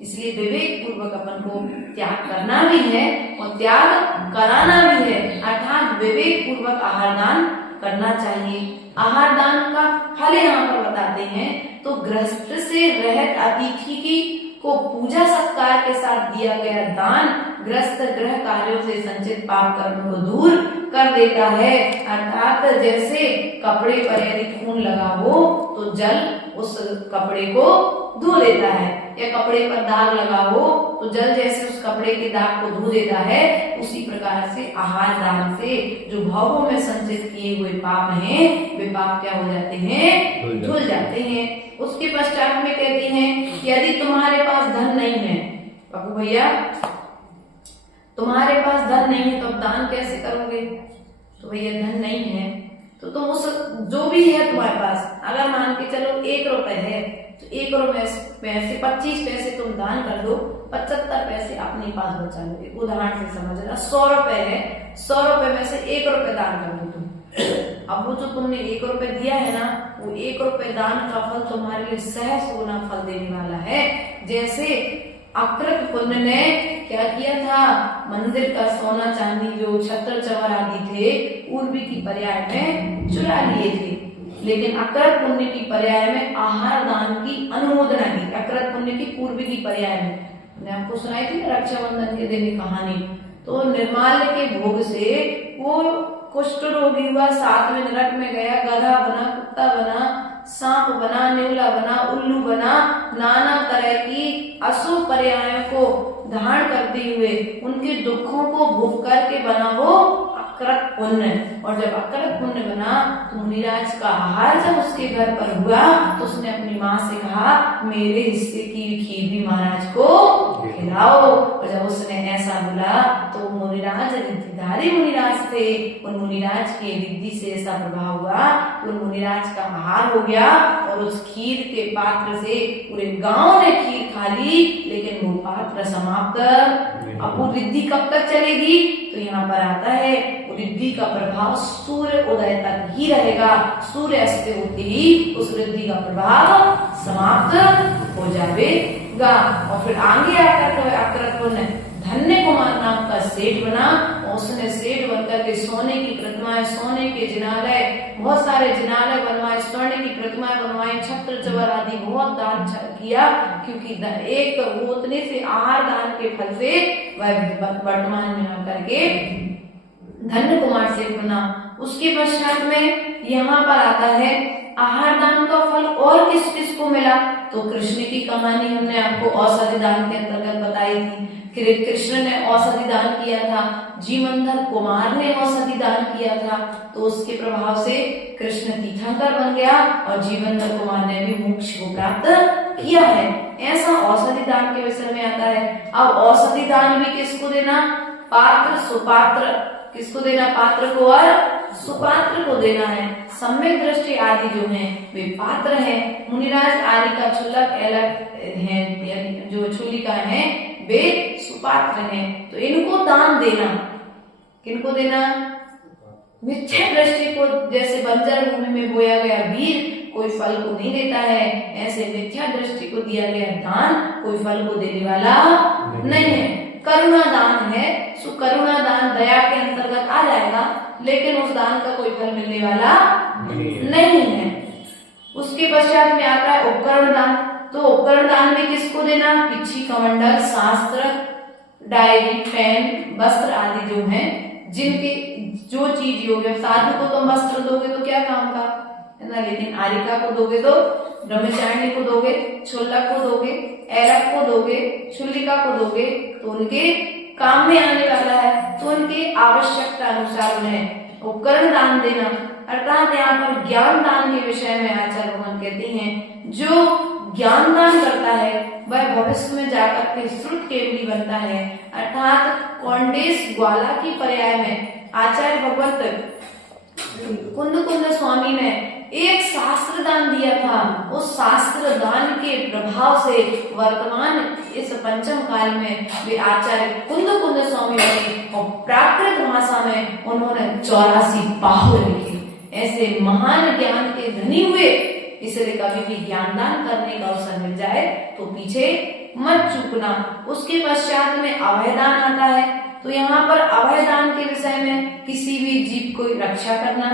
इसलिए विवेक पूर्वक अपन को त्याग करना भी है और त्याग कराना भी है, अर्थात विवेक पूर्वक आहार दान करना चाहिए। आहार दान का फल यहाँ पर बताते हैं, तो गृहस्थ से रहित अतिथि की को पूजा सत्कार के साथ दिया गया दान गृहस्थ गृह कार्यों से संचित पाप कर्म को दूर कर देता है। अर्थात जैसे कपड़े पर यदि खून लगा हो तो जल उस कपड़े को धो लेता है, या कपड़े पर दाग लगा हो तो जल जैसे उस कपड़े के दाग को धो देता है, उसी प्रकार से आहार दान से जो भावों में संचित किए हुए पाप हैं वे पाप क्या हो जाते हैं, धुल जाते हैं। उसके पश्चात में कहती हैं कि यदि तुम्हारे पास धन नहीं है, बाबू भैया तुम्हारे पास धन नहीं है तो अब दान कैसे करोगे? तो भैया धन नहीं है तो तुम उस जो भी है तुम्हारे पास, अगर मान के चलो 1 रुपए है तो 1 रुपए में से 25 पैसे तुम दान कर दो, 75 पैसे अपने पास बचा लोगे। उदाहरण से समझ लेना, 100 रुपए है, 100 रुपए में से 1 रुपए दान कर दो तुम। अब वो जो तुमने 1 रुपए दिया है ना, वो 1 रुपए दान का फल तुम्हारे लिए सहस्र गुना फल देने वाला है। जैसे अकृत पुण्य ने क्या किया था, मंदिर का सोना चांदी जो छत्र चवर आदि थे पूर्वी की पर्याय में चुरा लिए थे, लेकिन अकृत पुण्य की पर्याय में आहार दान की अनुमोदना की। अकृत पुण्य की पूर्वी की पर्याय में मैंने आपको सुनाई थी रक्षाबंधन के दिन की कहानी। तो निर्माल्य के भोग से वो कुष्ठ रोगी हुआ, 7वें नरक में गया, गधा बना, कुत्ता बना, सांप बना, नेवला बना, उल्लू बना, नाना तरह की अशुभ पर्यायों को धारण करते हुए उनके दुखों को भोग करके बना वो अकृत पुण्य। और जब अकृत पुण्य बना तो मुनिराज का आहार जब उसके घर पर हुआ तो उसने अपनी माँ से कहा मेरे हिस्से की खीर भी महाराज को खिलाओ। और जब उसने ऐसा बोला तो मुनिराज रिद्धिधारी मुनिराज थे, उन मुनिराज के रिद्धि से ऐसा प्रभाव हुआ, उन मुनिराज का आहार हो गया और उस खीर के पात्र से पूरे गांव ने खीर खा ली, लेकिन वो पात्र समाप्त। अब वो रिद्धि कब तक चलेगी? तो यहाँ पर आता है रिद्धि का प्रभाव सूर्य उदय तक ही रहेगा, सूर्य अस्त होते ही उस रिद्धि का प्रभाव समाप्त हो जाएगा। और फिर आगे आकर तो अकृत पुण्य धन्य कुमार नाम का सेठ बना, और उसने सेठ बनकर के सोने की प्रतिमाएं, सोने के जिनालय, बहुत सारे जिनालय बनवाए, स्वर्ण की प्रतिमाएं बनवाई, छत्र चवर आदि बहुत दान किया, क्योंकि एक उतने से आहार दान के फल से वह वर्तमान में आकर के धन्य कुमार सेठ बना। उसके पश्चात में यहाँ पर आता है आहार दान का फल और किस किस को मिला। तो कृष्ण की कहानी हमने आपको औषधि दान के अंतर्गत बताई थी। कृष्ण ने औषधि दान किया था, जीवंधर कुमार ने औषधि दान किया था, तो उसके प्रभाव से कृष्ण तीर्थंकर बन गया और जीवंधर कुमार ने भी मोक्ष को प्राप्त किया है। ऐसा औषधि दान के विषय में आता है। अब औषधि दान भी किसको देना? पात्र सुपात्र, किसको देना? पात्र को और सुपात्र को देना है। सम्यक दृष्टि आदि जो हैं वे पात्र हैं। मुनिराज आदि का क्षुल्लक अलग है, जो छुलिका है वे सुपात्र हैं। तो इनको दान देना, किनको देना? मिथ्या दृष्टि को, जैसे बंजर भूमि में बोया गया बीज कोई फल को नहीं देता है, ऐसे मिथ्या दृष्टि को दिया गया दान कोई फल को देने वाला नहीं है। करुणा दान है, सो करुणा दान दया के अंतर्गत आ जाएगा, लेकिन उस दान का कोई फल मिलने वाला नहीं है। उसके पश्चात में आता है उपकरण दान। तो उपकरण दान में किसको देना? पिछी, कमंडल, शास्त्र, डायरी, पेन, वस्त्र आदि जो हैं, जिनके जो चीज योग्य। साधु को तुम वस्त्र दोगे तो क्या काम का है ना, लेकिन आरिका को दोगे तो, ब्रह्मचारिणी को दोगे, छोलक को दोगे, ऐरक को दोगे, छुल्लिका को दोगे तो उनके काम में आने वाला है, तो उनकी आवश्यकता अनुसार उन्हें उपकरण दान देना। अर्थात यहाँ पर ज्ञान दान के विषय में आचार्य भगवान कहते हैं जो ज्ञान दान करता है वह भविष्य में जाकर के श्रुत केवली बनता है। अर्थात कौंडेश ग्वाला की पर्याय में आचार्य भगवत कुंद कुंद स्वामी ने एक शास्त्र दान दिया था। उस शास्त्र दान के प्रभाव से वर्तमान इस पंचम काल में वे आचार्य कुंद कुंद स्वामी बने और प्राकृत भाषा में उन्होंने 84 बाहुर लिखे। ऐसे महान ज्ञान के धनी हुए, इसलिए कभी भी ज्ञान दान करने का अवसर मिल जाए तो पीछे मत चूकना। उसके पश्चात में अभयदान आता है। तो यहाँ पर अभयदान के विषय में किसी भी जीव को रक्षा करना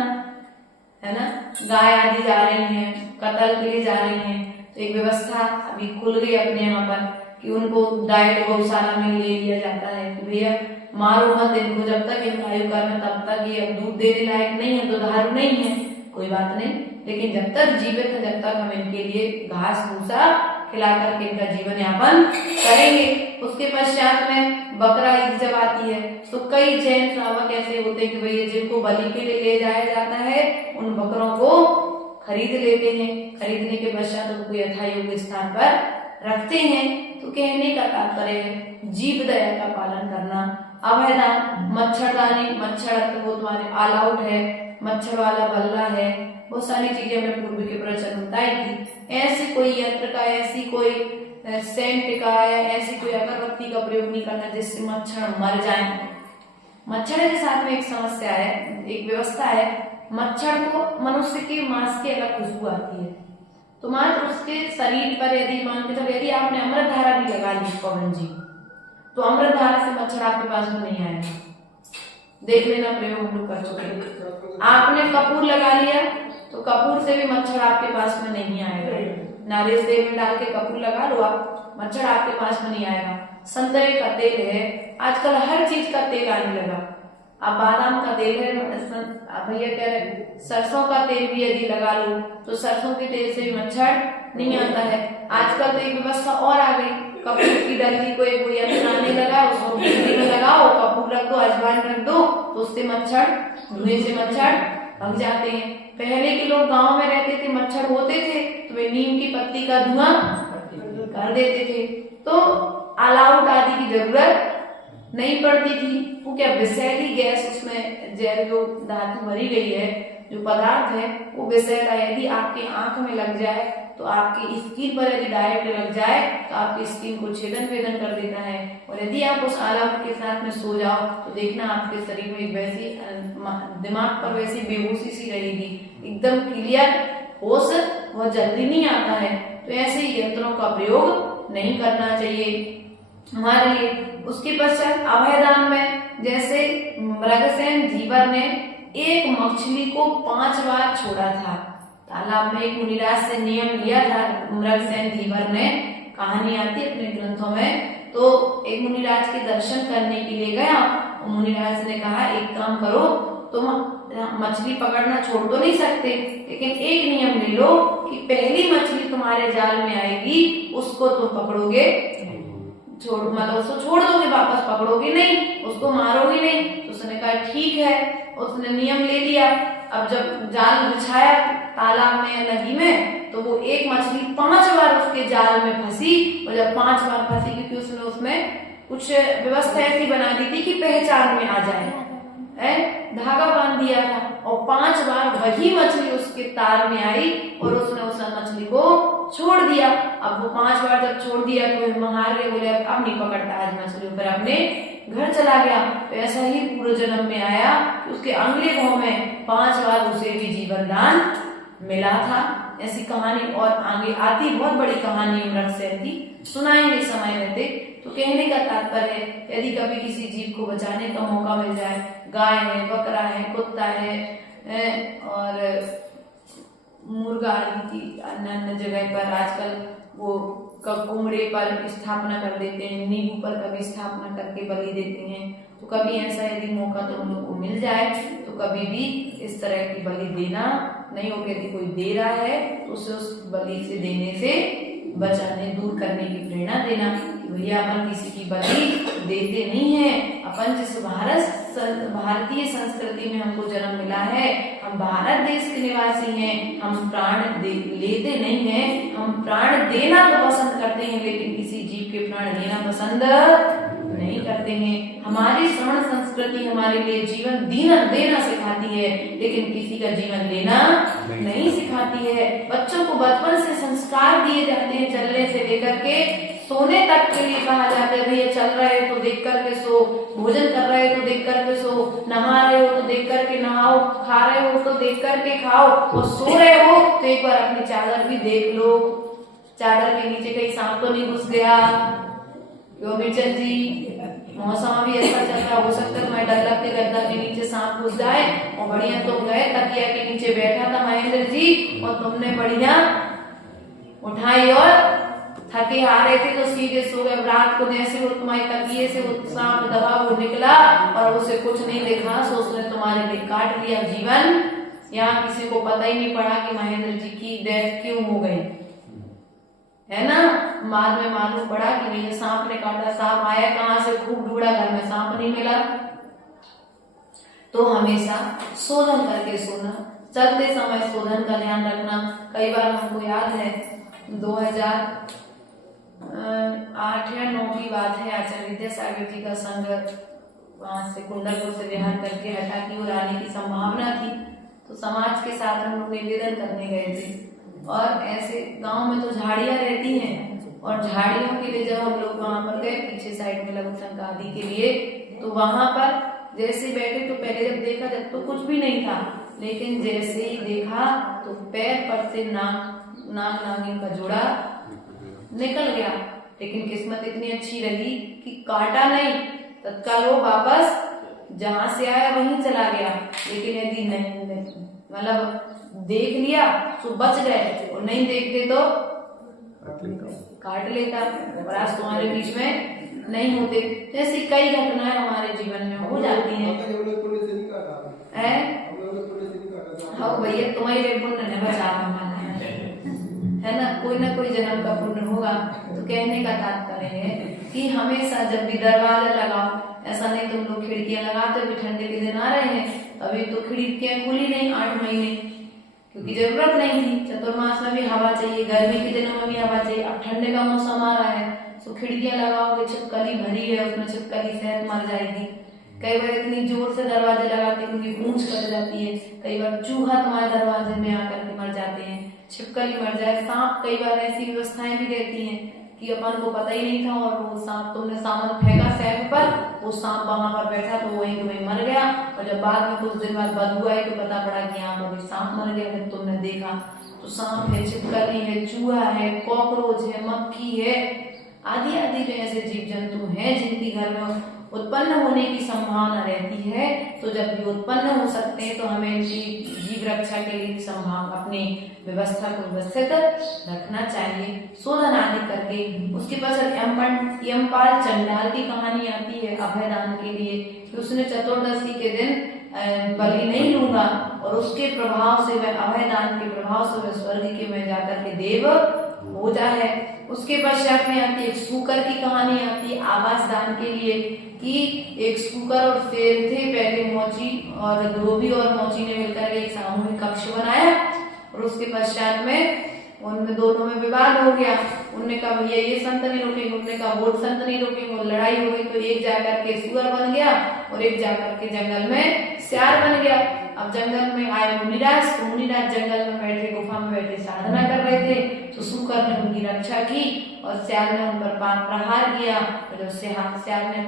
है ना, गाय आदि जा रही हैं, कत्ल के लिए जा रही हैं, तो एक व्यवस्था अभी खुल गई अपने यहाँ पर कि उनको डायरेक्ट गौशाला में ले लिया जाता है कि भैया मारो मत इनको, जब तक ये आयु काल में तब तक ये दूध देने लायक नहीं है, दुधारू नहीं है, कोई बात नहीं, लेकिन जब तक जीवित है जब तक हम इनके लिए घास भूसा खिला करके इनका जीवन यापन करेंगे। उसके पश्चात में बकरा ईद जब आती है तो कई जैन श्रावक ऐसे होते हैं कि भैया जिनको बलि के लिए ले जाया जाता है उन बकरों को खरीद लेते हैं, खरीदने के पश्चात उनको यथायोग्य स्थान पर रखते हैं। तो कहने का तात्पर्य है जीव दया का पालन करना, अभयदान, मच्छरदानी, मच्छर वो तुम्हारे ऑल आउट है, मच्छर वाला बल्ला है, बहुत सारी चीजें हमने पूर्व के प्रवचन में बताई थी। ऐसी कोई यंत्र का, ऐसी कोई सेंट का या ऐसी कोई अगरबत्ती का प्रयोग नहीं करना जिससे मच्छर मर जाए। मच्छर के साथ में एक समस्या है, एक व्यवस्था है, मच्छर को मनुष्य के मांस की अलग खुशबू आती है, तो मात्र उसके शरीर पर यदि मान के चलो यदि आपने अमृत धारा भी लगा ली पवन जी, तो अमृत धारा से मच्छर आपके पास में नहीं आएगा। देख लेना, प्रयोग हम लोग कर चुके। आपने कपूर लगा लिया तो कपूर से भी मच्छर आपके पास में नहीं आएगा। नारियल तेल में डाल के कपूर लगा लो आप, मच्छर आपके पास में नहीं आएगा। संतरे का तेल है, आजकल हर चीज का तेल आने लगा। अब बादाम का तेल है, भैया कह रहे सरसों का तेल भी यदि लगा लो तो सरसों के तेल से भी मच्छर नहीं आता है। आजकल तो एक व्यवस्था और आ गई, कपूर की डंडी को एक यंत्र आने लगा, उसको बिजली में लगाओ, कपूर रख दो, अजवाइन रख दो, तो उससे मच्छर, धुएं से मच्छर भग जाते हैं। पहले के लोग गांव में रहते थे, मच्छर होते थे तो वे नीम की पत्ती का धुआं कर देते थे, तो ऑल आउट आदि की जरूरत नहीं पड़ती थी। वो क्या विषैली गैस, उसमें जैव जो धातु भरी गई है, जो पदार्थ है वो विषैला यदि आपके आंख में लग जाए तो आपकी स्किन पर यदि डायरेक्ट लग जाए तो आपकी स्किन को छेदन वेदन कर देता है। और यदि आप उस ऑल आउट के साथ में सो जाओ तो देखना आपके शरीर में वैसी दिमाग पर वैसी बेहोशी सी रहेगी, एकदम क्लियर, होश बहुत जल्दी नहीं आता है। तो ऐसे यंत्रों का प्रयोग नहीं करना चाहिए हमारे लिए। उसके पश्चात अभयदान में जैसे मृगसेन धीवर ने एक मछली को 5 बार छोड़ा था तालाब में, एक मुनिराज से नियम लिया था मृगसेन धीवर ने, कहानी आती है अपने ग्रंथों में। तो एक मुनिराज के दर्शन करने के लिए गया, मुनिराज ने कहा एक काम करो, तुम मछली पकड़ना छोड़ तो नहीं सकते, लेकिन एक नियम ले लो कि पहली मछली तुम्हारे जाल में आएगी उसको तुम पकड़ोगे, मतलब उसको छोड़ दोगे, वापस पकड़ोगे नहीं, उसको मारोगे नहीं। तो उसने कहा ठीक है, उसने नियम ले लिया। अब जब जाल बिछाया तालाब में या नदी में तो वो एक मछली 5 बार उसके जाल में फंसी, और जब 5 बार फंसी क्योंकि उसने उसमें कुछ व्यवस्था ऐसी बना दी थी कि पहचान में आ जाए, धागा बांध दिया था, और 5 बार वही मछली उसके तार में आई और उसने उस मछली को छोड़ दिया। अब वो 5 बार जब छोड़ दिया तो हार गए, बोले अब नहीं पकड़ता आज मछलियों पर, अपने घर चला गया। तो ऐसा ही पूर्व जन्म में आया कि उसके अगले गांव में 5 बार उसे भी जीवन दान मिला था। ऐसी कहानी और आगे आती, बहुत बड़ी कहानी मृगसेन की, सुनाएंगे समय रहते। तो कहने का तात्पर्य है यदि कभी किसी जीव को बचाने का मौका मिल जाए, गाय है, बकरा है, कुत्ता है और मुर्गा आदि की अन्य अन्य जगह पर आजकल वो कुमड़े पर स्थापना कर देते हैं, नींबू पर कभी स्थापना करके बलि देते हैं। तो कभी ऐसा यदि मौका तुम लोग को मिल जाए तो कभी भी इस तरह की बलि देना नहीं हो। यदि कोई दे रहा है तो उसे उस बलि से देने से बचाने, दूर करने की प्रेरणा देना कि भैया अपन किसी की बलि देते नहीं है। अपन जिस भारतीय संस्कृति में हमको जन्म मिला है, हम भारत देश के निवासी हैं, हम प्राण लेते नहीं हैं। हम प्राण देना तो पसंद करते हैं लेकिन किसी जीव के प्राण लेना पसंद नहीं करते हैं। हमारी श्रवण संस्कृति हमारे लिए जीवन देना सिखाती है लेकिन किसी का जीवन लेना नहीं सिखाती है। बच्चों को बचपन से संस्कार दिए जाते हैं, चलने से लेकर के सोने तक के लिए कहा जाता है भैया चल रहे हो तो देख करके सो, भोजन कर रहे हो तो देख करके सो, नहा रहे हो तो देख करके नहाओ, खा रहे हो तो देख करके खाओ, और सो रहे हो तो एक बार अपनी चादर भी देख लो, चादर के नीचे कहीं सांप तो नहीं घुस गया। मिर्चन जी, मौसम भी ऐसा चल रहा, हो सकता है तुम्हारे डल्लक के गद्दा के नीचे सांप घुस जाए। और बढ़िया तो गए, तकिया के नीचे बैठा था महेंद्र जी और तुमने बढ़िया उठाई और थके हारे थे तो सीधे सो गए। रात को जैसे वो तुम्हारे तकिए से वो सांप दबा वो निकला और उसे कुछ नहीं देखा, सो उसने तुम्हारे लिए काट लिया जीवन। यहाँ किसी को पता ही नहीं पड़ा कि महेंद्र जी की डेथ क्यों हो गई। है ना। बाद में मालूम पड़ा कि भैया सांप ने काटा, सांप आया कहाँ से, खूब ढूंढा, घर में सांप नहीं मिला। तो हमेशा शोधन करके सोना, चलते समय शोधन का ध्यान रखना। कई बार हमको याद है 2008 या 9 की बात है, आचार्य विद्यासागर जी का संघ वहां से कुंडलपुर से विहार करके हटा की ओर आने की संभावना थी। तो समाज के साथ हम लोग निवेदन करने गए थे, और ऐसे गांव में तो झाड़ियां रहती हैं, और झाड़ियों के लिए जब हम लोग वहां पर गए पीछे साइड में लघु शंका आदि के लिए, तो वहां पर जैसे बैठे तो पहले जब देखा जब तो कुछ भी नहीं था, लेकिन जैसे ही देखा तो पैर पर से नाग नागिन का जोड़ा निकल गया। लेकिन किस्मत इतनी अच्छी रही कि काटा नहीं, तत्काल वो वापस जहां से आया वहीं चला गया। लेकिन यदि नहीं मतलब देख लिया तो बच गए, और नहीं देखते तो काट लेता। और आज तुम्हारे बीच में नहीं होते। ऐसी कई घटनाएं हमारे जीवन में हो जाती हैं। हाँ भैया, तुम्हारे पुण्य ने बचा हमारा, है ना। कोई ना कोई जन्म का पुण्य होगा। तो कहने का तात्पर्य है कि हमेशा जब भी दरवाजा लगाओ, ऐसा नहीं तुम लोग खिड़कियां लगाते हो, ठंडे के दिन आ रहे हैं, अभी तो खिड़कियां खुली नहीं 8 महीने, क्योंकि जरूरत नहीं थी। चतुर्मास में भी हवा चाहिए, गर्मी के दिनों में भी हवा चाहिए। अब ठंडे का मौसम आ रहा है तो खिड़कियां लगाओगे, छिपकली भरी है उसमें, छिपकली शहद मर जाएगी। कई बार इतनी जोर से दरवाजे लगाते हैं क्योंकि पूंछ कट जाती है। कई बार चूहा तुम्हारे दरवाजे में आकर के मर जाते हैं, छिपकली मर जाए, सांप। कई बार ऐसी व्यवस्थाएं भी रहती हैं कि अपन को पता ही नहीं था, और वो सांप तुमने सामान फेंका सैफ पर, वो सांप वहां पर बैठा तो वहीं तुम्हें मर गया। और जब बाद में कुछ दिन बाद बदबू आई तो पता पड़ा कि यहाँ पर सांप मर गया। जब तुमने देखा तो सांप है, छिपकली है, चूहा है, कॉकरोच है, मक्खी है, आदि आदि में ऐसे जीव जंतु हैं जिनकी घर में उत्पन्न होने की संभावना रहती है। तो जब भी उत्पन्न हो सकते हैं तो हमें इनकी जीव रक्षा के लिए संभावना अपनी व्यवस्था को व्यवस्थित रखना चाहिए, शोधन आदि करके। उसके पास यमपाल चंडाल की कहानी आती है अभयदान के लिए, कि उसने चतुर्दशी के दिन बलि नहीं लूंगा, और उसके प्रभाव से वह अभयदान के प्रभाव से वह स्वर्ग के में जाकर के देव हो जाए। उसके पश्चात में आती है एक सूकर की कहानी आती है आवास दान के लिए, कि एक सूकर और शेर थे। पहले मोची और धोबी और मोची ने मिलकर एक सामूहिक कक्ष बनाया, और उसके पश्चात में उनमें दोनों में विवाद हो गया। उनने कहा भैया ये संत नहीं रोकेंगे, उनने कहा वो संत नहीं रोकेंगे, लड़ाई हो गई। तो एक जाकर के सूअर बन गया और एक जाकर के जंगल में सियार बन गया। अब जंगल में आए मुनिराज, तो मुनिराज जंगल में बैठे, गुफा में बैठे साधना कर रहे थे। तो सूकर ने उनकी रक्षा की और सियार ने उन पर प्रहार किया। जब सियार ने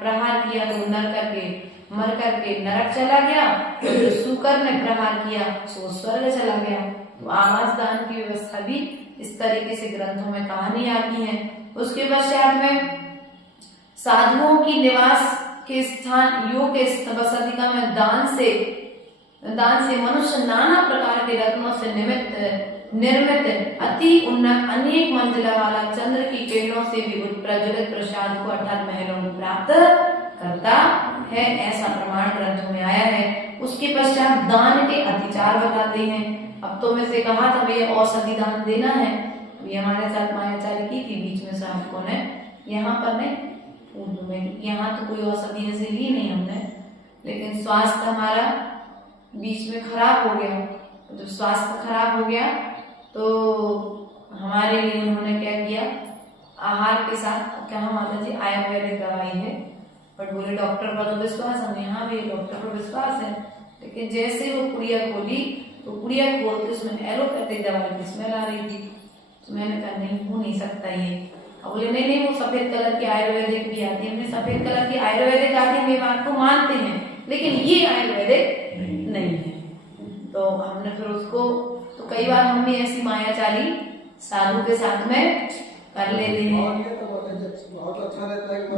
प्रहार किया तो मर करके नरक चला गया, और जो सूकर ने प्रहार किया तो स्वर्ग चला गया। तो आवास दान की व्यवस्था भी इस तरीके से ग्रंथों में कहानी आती है। उसके पश्चात में साधुओं की निवास के स्थान योग के बसतिका में दान से मनुष्य नाना प्रकार के रत्नों से निर्मित अति उन्नत अनेक मंजिला वाला चंद्र की किरणों से भी प्रज्वलित प्रसाद को अर्थात महलों को प्राप्त करता है, ऐसा प्रमाण ग्रंथों में आया है। उसके पश्चात दान के अतिचार बताते हैं। अब तो मैं से कहा था भैया औषधि दान देना है, तो ये हमारे साथ मायाचार्य की थी बीच में साहब कौन है, यहाँ पर नहीं पूर्व में, यहाँ तो कोई औषधि ऐसे ली नहीं हमने, लेकिन स्वास्थ्य हमारा बीच में खराब हो गया। जब स्वास्थ्य खराब हो गया तो हमारे लिए उन्होंने क्या किया, आहार के साथ क्या माता जी आयुर्वेदिक दवाई है, बट बोले डॉक्टर पर तो विश्वास, हम यहाँ भी डॉक्टर पर विश्वास है। लेकिन जैसे वो पुड़िया खोली तो पुड़िया खोल के उसमें एलोपैथिक दवाई की स्मेल आ रही थी। तो मैंने कहा नहीं हो नहीं सकता ये। अब बोले नहीं वो सफेद कलर की आयुर्वेदिक भी आती है। हमने सफेद कलर की आयुर्वेदिक आती है, ये बात को मानते हैं, लेकिन ये आयुर्वेदिक नहीं है। तो हमने फिर उसको, तो कई बार हम भी ऐसी मायाचारी साधु के साथ में कर लेते हैं।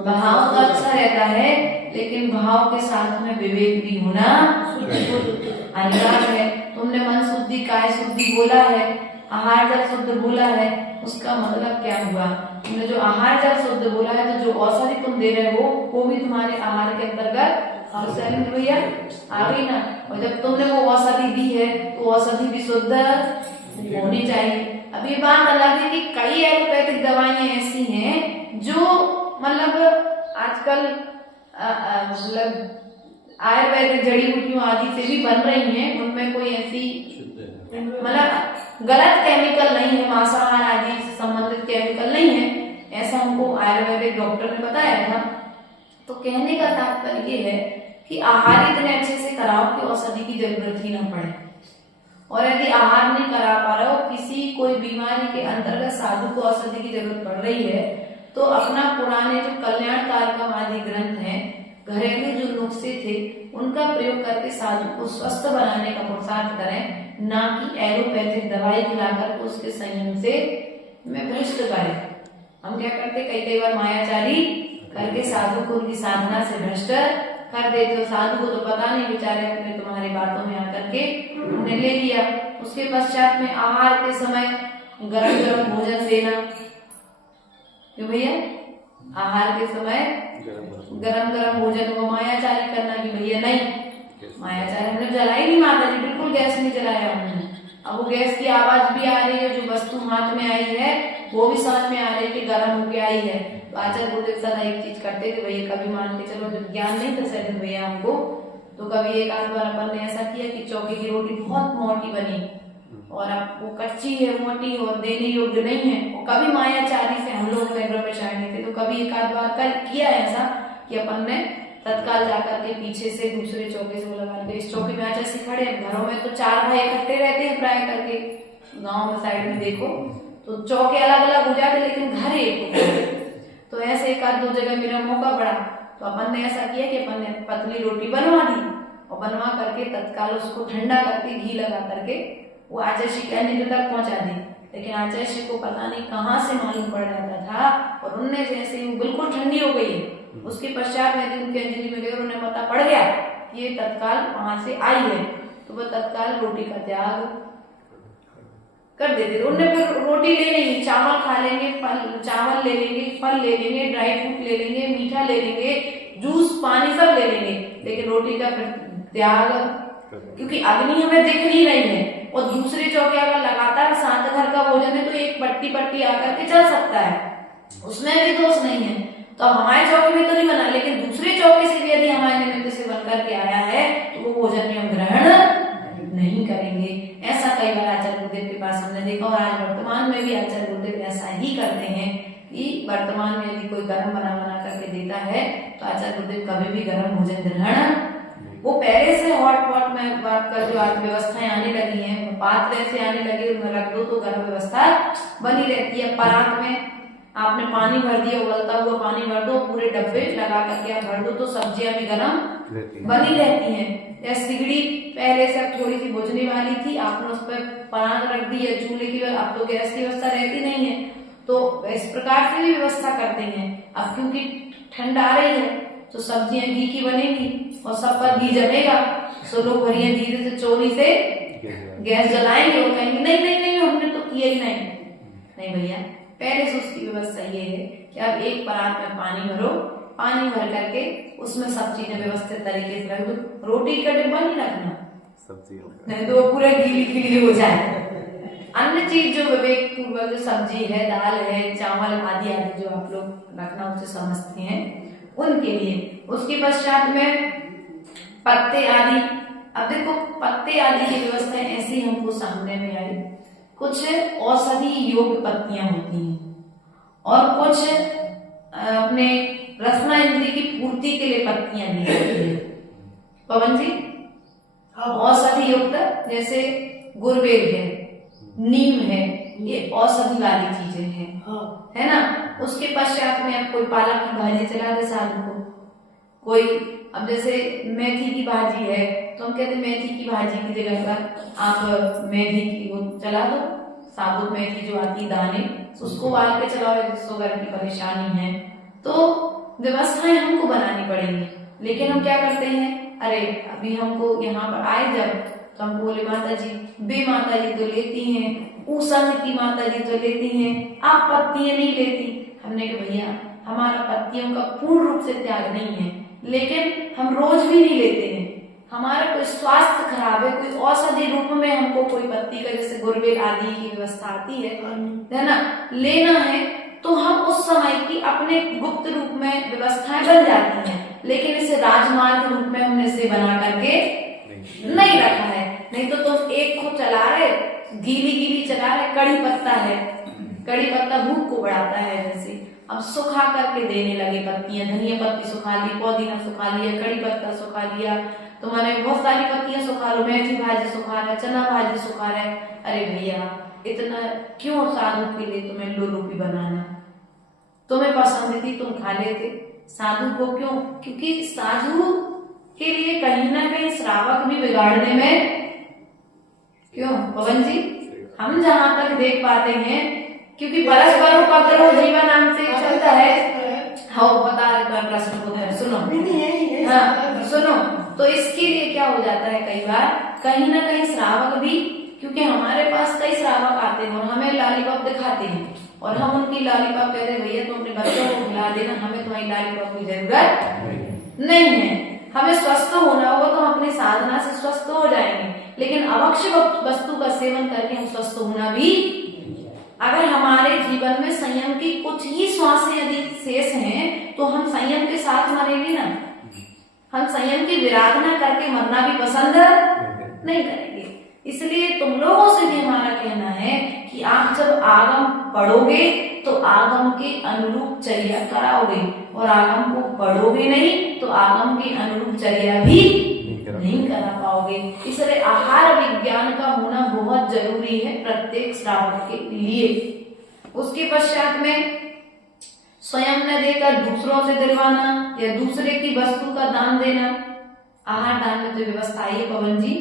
भाव तो अच्छा रहता है, लेकिन भाव के साथ में विवेक भी होना अनिवार्य है। तुमने मन शुद्धि काय शुद्धि बोला है, आहार जब शुद्ध बोला है, उसका मतलब क्या हुआ, तुमने जो आहार जब शुद्ध बोला है तो जो औषधि तुम दे रहे हो वो भी तुम्हारे आहार के अंतर्गत भैया आ गई ना। और जब तुमने वो औषधि दी है तो औषधि भी शुद्ध होनी चाहिए। अब ये बात अलग है कि कई एलोपैथिक दवाइयां ऐसी हैं जो मतलब आजकल मतलब आयुर्वेदिक जड़ी बूटियों आदि से भी बन रही हैं, उनमें कोई ऐसी मतलब गलत केमिकल नहीं है, मांसाहार आदि से संबंधित केमिकल नहीं है, ऐसा हमको आयुर्वेदिक डॉक्टर ने बताया था। तो कहने का तात्पर्य ये है कि आहार इतने अच्छे से कराओ कि औषधि की जरूरत ही ना पड़े। और यदि आहार नहीं करा पा रहे हो, किसी कोई बीमारी के अंतर्गत साधु को औषधि की जरूरत पड़ रही है, तो अपना पुराने जो कल्याणकारकम आदि ग्रंथ हैं, घरेलू जो नुस्खे थे, उनका प्रयोग करके साधु को स्वस्थ बनाने का पुरुषार्थ करें, ना कि एलोपैथिक दवाई खिलाकर के उसके संयम से में भ्रष्ट करें। हम क्या करते, कई बार मायाचारी करके साधु को उनकी साधना से भ्रष्ट कर देते हो। साधु को तो पता नहीं, बेचारे अपने तुम्हारी बातों में आकर के उन्हें ले लिया। उसके पश्चात में आहार के समय गरम गरम भोजन देना, क्यों भैया, आहार के समय गरम गरम भोजन को मायाचारी करना कि भैया नहीं, मायाचारी हमने जलाई नहीं माता जी, बिल्कुल गैस नहीं जलाया हमने। अब वो गैस की आवाज भी आ रही है, जो वस्तु हाथ में आई है वो भी समझ में आ रही है कि गर्म होके आई है। तो आचार्य गुरुदेव सदा एक चीज करते थे, भैया कभी मान के चलो जब ज्ञान नहीं था सर भैया हमको, तो कभी एक आध बार अपन ने ऐसा किया कि चौके की रोटी बहुत मोटी बनी और अब वो कच्ची है, मोटी और देने योग्य नहीं है, और कभी मायाचारी से हम लोग नहीं थे, तो कभी एक आध बार किया ऐसा कि अपन ने तत्काल जाकर के पीछे से दूसरे चौके से वो लगा के, इस चौके में आचार्य खड़े हैं, घरों में तो 4 भाई इकट्ठे रहते हैं प्राय करके, गाँव में साइड में देखो तो चौके अलग अलग हो जाते लेकिन घर एक होते हैं। तो ऐसे एक आध 2 जगह मेरा मौका पड़ा, तो अपन ने ऐसा किया कि अपन ने पतली रोटी बनवा दी और बनवा करके तत्काल उसको ठंडा करके घी लगा करके वो आचार्य श्री के अन्य तक पहुंचा दी। लेकिन आचार्य श्री को पता नहीं कहाँ से मालूम पड़ जाता था, और उनने जैसे ही बिल्कुल ठंडी हो गई है, उसके पश्चात में उनके अंजलि में गए, उन्हें पता पड़ गया कि ये तत्काल वहां से आई है, तो वह तत्काल रोटी का त्याग कर देते थे। उन्हें फिर रोटी ले लेंगे, चावल खा लेंगे, चावल ले लेंगे, फल ले लेंगे, ड्राई फ्रूट ले लेंगे, मीठा ले लेंगे, जूस पानी सब ले लेंगे, लेकिन रोटी का फिर त्याग, क्योंकि अग्नि हमें दिख नहीं रही है, और दूसरे चौके अगर लगातार शांत घर का भोजन है तो एक पट्टी आकर के चल सकता है, उसमें भी दोष नहीं है। तो हमारे चौके में तो नहीं बना, लेकिन दूसरे चौके से भी यदि हमारे निमित्त से बनकर के आया है तो वो भोजन में हम ग्रहण नहीं करेंगे। ऐसा कई बार आचार्य गुरुदेव के पास हमने देखा, और आज वर्तमान में भी आचार्य गुरुदेव ऐसा ही करते हैं कि वर्तमान में यदि कोई गर्म बना करके देता है तो आचार्य गुरुदेव कभी भी गर्म भोजन ग्रहण, वो पहले से हॉट पॉट में बात कर, जो आज व्यवस्थाएं आने लगी हैं, पात्र ऐसे आने लगे, उनमें रख दो तो गर्म व्यवस्था बनी रहती है। परात में आपने पानी भर दिया, उबलता हुआ पानी भर दो, पूरे डब्बे लगा करके आप भर दो तो सब्जियां भी गर्म बनी रहती हैं। या सिगड़ी पहले से थोड़ी सी बुझने वाली थी, आपने उस पर परात रख दी है चूल्हे की, अब तो गैस की व्यवस्था रहती नहीं है, तो इस प्रकार से भी व्यवस्था करते हैं। अब क्योंकि ठंड आ रही है तो सब्जियां घी की बनेगी और सब पर घी जमेगा, तो लोग बढ़िया धीरे से चोरी से गैस जलाएंगे और कहेंगे नहीं नहीं नहीं हमने तो किया ही नहीं भैया, पहले से उसकी व्यवस्था ये है कि आप एक परात में पानी भरो, पानी भर करके उसमें सब चीजें व्यवस्थित तरीके से रख दो। रोटी का डिब्बा नहीं रखना, नहीं तो वो पूरा गीली हो जाए। अन्य चीज जो विवेक पूर्वक जो सब्जी है, दाल है, चावल आदि जो आप लोग रखना उसे समझते हैं उनके लिए। उसके पश्चात में पत्ते आदि, अब देखो पत्ते आदि की व्यवस्था ऐसी हमको सामने में आई, कुछ औषधि योग पत्तियां होती हैं और कुछ अपने रसना इंद्री की पूर्ति के लिए पत्तियां दी जाती है। पवन जी, औषधि युक्त जैसे गुरवेल है, नीम है, ये औषधि वाली चीजें हैं, है ना। उसके पश्चात में आप कोई पालक की भाजी चला दे साधु को, कोई अब जैसे मेथी की भाजी है तो हम कहते मेथी की भाजी की जगह पर आप मेथी की वो चला दो, साबुत मेथी जो आती दाने, उसको उबाल के चलाओ, शुगर की परेशानी है तो व्यवस्थाएं हमको बनानी पड़ेंगी। लेकिन हम क्या करते हैं, अरे अभी हमको यहाँ पर आए जब तो हम बोले माता जी, बे माता जी तो लेती हैं, ऊसंग की माता जी तो लेती हैं, आप पत्तियां नहीं लेती। हमने कहा भैया हमारा पत्तियों का पूर्ण रूप से त्याग नहीं है, लेकिन हम रोज भी नहीं लेते हैं, हमारा कोई स्वास्थ्य खराब है, कोई औषधि रूप में हमको कोई पत्ती का जैसे गुरबेल आदि की व्यवस्था आती है ना, लेना है, तो हम उस समय की अपने गुप्त रूप में व्यवस्थाएं बन जाती हैं, लेकिन इसे राजमार्ग रूप में हमने इसे बना करके नहीं रखा है। नहीं तो तुम एक को चला रहे, गीली गीली चला रहे, कड़ी पत्ता है, कड़ी पत्ता भूख को बढ़ाता है, जैसे अब सुखा करके देने लगे पत्तियां, धनिया पत्ती सुखा ली, पुदीना सुखा लिया, कड़ी पत्ता सुखा लिया, तो मैंने बहुत सारी पत्तियां सुखा लो, मेथी भाजी सुखा रहे, चना भाजी सुखा रहे। अरे भैया इतना क्यों साधु के लिए तुम्हें लोलुपी बनाना, तुम्हें पसंद थी तुम खा लेते, साधु को क्यों? क्योंकि साधु के लिए कहीं ना कहीं श्रावक भी बिगाड़ने में, क्यों पवन जी, हम जहां तक देख पाते हैं, क्योंकि परस्पर उपद्रव जीवन नाम से चलता है। हाँ बता रहे प्रश्न को, सुनो हाँ सुनो, तो इसके लिए क्या हो जाता है, कई बार कहीं ना कहीं श्रावक भी, क्योंकि हमारे पास कई श्रावक आते हैं और हमें लॉलीपॉप दिखाते हैं और हम उनकी लॉलीपॉप कहते हैं भैया तुम अपने बच्चों को खिला देना, हमें तुम्हारी लॉलीपॉप की जरूरत नहीं है, हमें स्वस्थ होना होगा तो हम अपनी साधना से स्वस्थ हो जाएंगे, लेकिन आवश्यक वस्तु का सेवन करके हम स्वस्थ होना भी, अगर हमारे जीवन में संयम की कुछ ही श्वासें यदि शेष हैं तो हम संयम के साथ मरेंगे ना, हम संयम की विराधना करके मरना भी पसंद नहीं करेंगे। इसलिए तुम लोगों से भी हमारा कहना है कि आप जब आगम पढ़ोगे तो आगम के अनुरूप चर्या कराओगे, और आगम को पढ़ोगे नहीं तो आगम के अनुरूप चर्या भी नहीं करा पाओगे। इसलिए आहार विज्ञान का होना बहुत जरूरी है प्रत्येक श्रावक के लिए। उसके पश्चात में स्वयं न देकर दूसरों से दिलवाना या दूसरे की वस्तु का दान देना। आहार दान में तो व्यवस्था आई है पवन जी,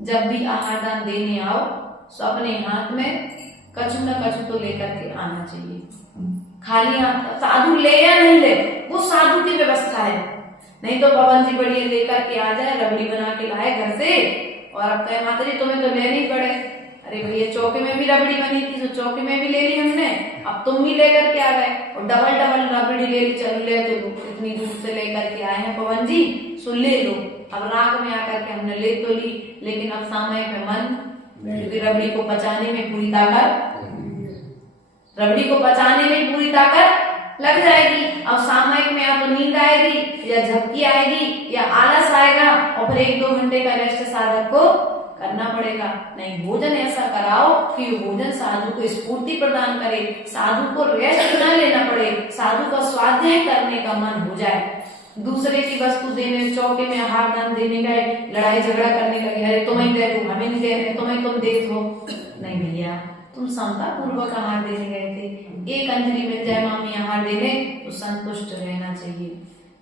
जब भी आहार दान देने आओ तो अपने हाथ में कछु न कछु तो लेकर के आना चाहिए। खाली हाथ साधु ले या नहीं ले वो साधु की व्यवस्था है, नहीं तो पवन जी बढ़िया लेकर के आ जाए, रबड़ी बना के लाए घर से और अब कहे माता जी तुम्हें तो लेनी पड़े। अरे भैया चौके में भी रबड़ी बनी थी तो चौके में भी ले ली हमने, अब तुम ही लेकर के आ गए और डबल डबल रबड़ी ले ली, चल ले तो इतनी दूर से लेकर के आए हैं पवन जी, सो ले लो। अब राग में आकर के हमने ले तो ली, लेकिन अब सामयिक में मन, क्योंकि रबड़ी को पचाने में पूरी ताकत, रबड़ी को पचाने में पूरी ताकत लग जाएगी। अब सामयिक में या तो नींद आएगी या झपकी आएगी या आलस आएगा और फिर 1-2 घंटे का रेस्ट साधक को करना पड़ेगा। नहीं, भोजन ऐसा कराओ कि भोजन साधु को स्फूर्ति प्रदान करे, साधु को रेस्ट न लेना पड़े, साधु का स्वाध्याय करने का मन हो जाए। दूसरे की वस्तु देने, चौके में आहार दान देने गए, लड़ाई झगड़ा करने लगे, अरे तुम्हें दे दो, हमें नहीं दे रहे, तुम्हें तुम दे दो। नहीं भैया, तुम समता पूर्वक आहार देने गए थे, एक अंजलि मिल जाए मामी आहार देने तो संतुष्ट रहना चाहिए।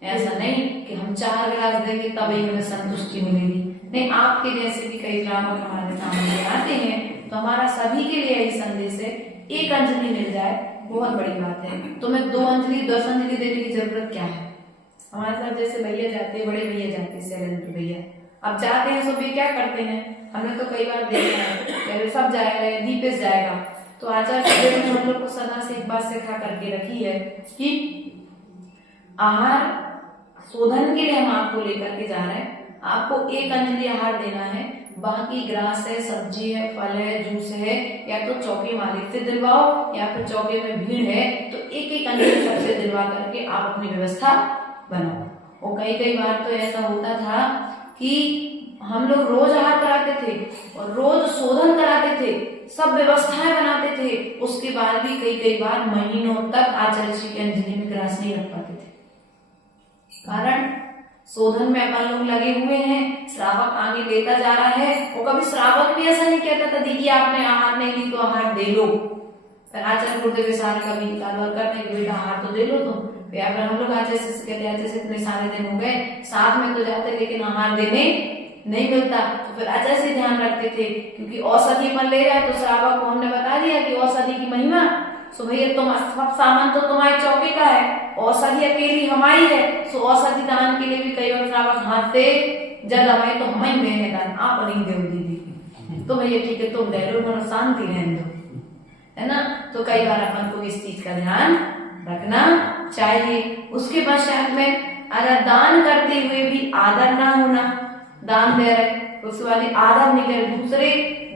ऐसा नहीं कि हम 4 गिलास देंगे तब ही हमें संतुष्टि मिलेगी। नहीं, आपके जैसे भी कई ग्राहक हमारे सामने आते हैं तो हमारा सभी के लिए यही संदेश है, एक अंजलि मिल जाए बहुत बड़ी बात है। तुम्हें 2 अंजलि 10 अंजलि देने की जरूरत क्या है? हमारे साथ जैसे भैया जाते हैं, बड़े भैया जाते हैं, शैलेंद्र भैया, अब जाते हैं तो वे क्या करते हैं, हमने तो कई बार देखा है, सब जाएगा, दीपेश जाएगा, तो आचार्य ने हम लोग को सदा से एक बात सिखा करके रखी है कि आहार शोधन के लिए हम आपको लेकर के जा रहे हैं, आपको 1 अंजलि आहार देना है, बाकी ग्रास है, सब्जी है, फल है, जूस है, या तो चौके मालिक से दिलवाओ या फिर चौके में भीड़ है तो 1-1 अंजलि सबसे दिलवा करके आप अपनी व्यवस्था बनाओ। और कई बार तो ऐसा होता था कि हम लोग रोज आहार कराते थे और रोज शोधन कराते थे, सब व्यवस्थाएं बनाते थे, उसके बाद भी कई बार महीनों तक आचार्य जी की अंजलि में ग्रास नहीं रख पाते थे। कारण शोधन में अपन लोग लगे हुए हैं, श्रावक आगे लेता जा रहा है, और कभी श्रावक भी ऐसा नहीं कहता था दीदी आपने आहार नहीं ली तो आहार दे लो। फिर आचार्य गुरुदेव सारे कभी निकाल करते हैं बेटा आहार तो दे लो तुम। अगर हम लोग आचार्य से कहते हैं आचार्य इतने सारे दिन हो गए, साथ में तो जाते लेकिन आहार देने नहीं मिलता, तो फिर आचार्य से ध्यान रखते थे, क्योंकि औषधि मन ले जाए तो श्रावक को हमने बता दिया कि औषधि की महिमा, सो भैया तुम सब सामान तो तुम्हारे चौके का है, औषधि अकेली हमारी है, सो औषधि दान के लिए भी कई बार श्रावक हाथ से जल हमारे तो हम ही देने दान, आप नहीं दे दीदी, तो भैया ठीक है तुम दे लो, मनो शांति रहने दो, है ना। तो कई बार अपन को इस चीज का ध्यान रखना चाहिए। उसके पश्चात में अगर दान करते हुए भी आदर ना होना, दान दे रहे, उसके बाद आदर नहीं करे, दूसरे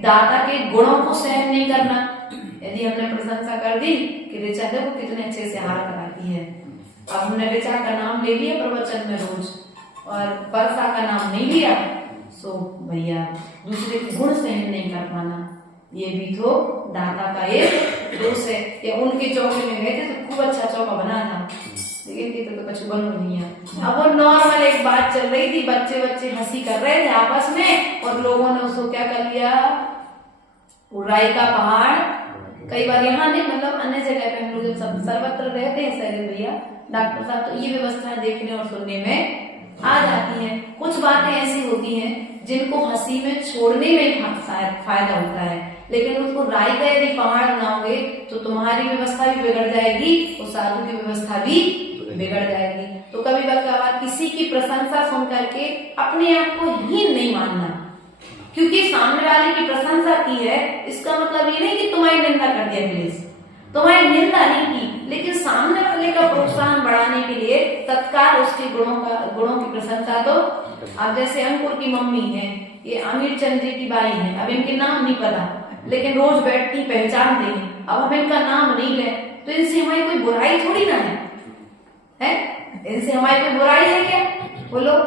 दाता के गुणों को सहन नहीं करना। यदि हमने प्रशंसा कर दी कि ऋचा देखो कितने अच्छे से आहार कराती है, अब हमने ऋचा का नाम ले लिया प्रवचन में रोज और वर्षा का नाम नहीं लिया, सो भैया दूसरे के गुण सहन नहीं कर पाना, ये भी तो दाता का एक दोष है। या उनके चौके में गए थे तो खूब अच्छा चौका बना था, लेकिन तो कुछ बन नहीं है। अब वो नॉर्मल एक बात चल रही थी, बच्चे हंसी कर रहे थे आपस में और लोगों ने उसको क्या कर लिया, राई का पहाड़। कई बार यहाँ नहीं, मतलब अन्य जगह पे हम लोग सब सर्वत्र रहते हैं सैले भैया डॉक्टर साहब, तो ये व्यवस्था देखने और सुनने में आ जाती है। कुछ बातें ऐसी होती हैं जिनको हंसी में छोड़ने में फायदा होता है, लेकिन उसको राई का यदि पहाड़ बनाओगे तो तुम्हारी व्यवस्था भी बिगड़ जाएगी और साधु की व्यवस्था भी बिगड़ जाएगी। तो कभी कभार किसी की प्रशंसा सुन करके अपने आप को हीन नहीं मानना, क्योंकि सामने वाले की प्रशंसा की है इसका मतलब ये नहीं कि तुम्हारी निंदा कर दिया प्लीज, तुम्हारी निंदा नहीं की, लेकिन सामने वाले का प्रोत्साहन बढ़ाने के लिए तत्काल उसके गुणों की प्रशंसा। तो अब जैसे अंकुर की मम्मी है, ये अमीर चंद जी की बाई है, अब इनके नाम नहीं पता, लेकिन रोज बैठती पहचान देंगे, अब हम इनका नाम नहीं ले तो इनसे हमारी कोई बुराई थोड़ी ना है, इनसे हमारी कोई बुराई है क्या, बोलो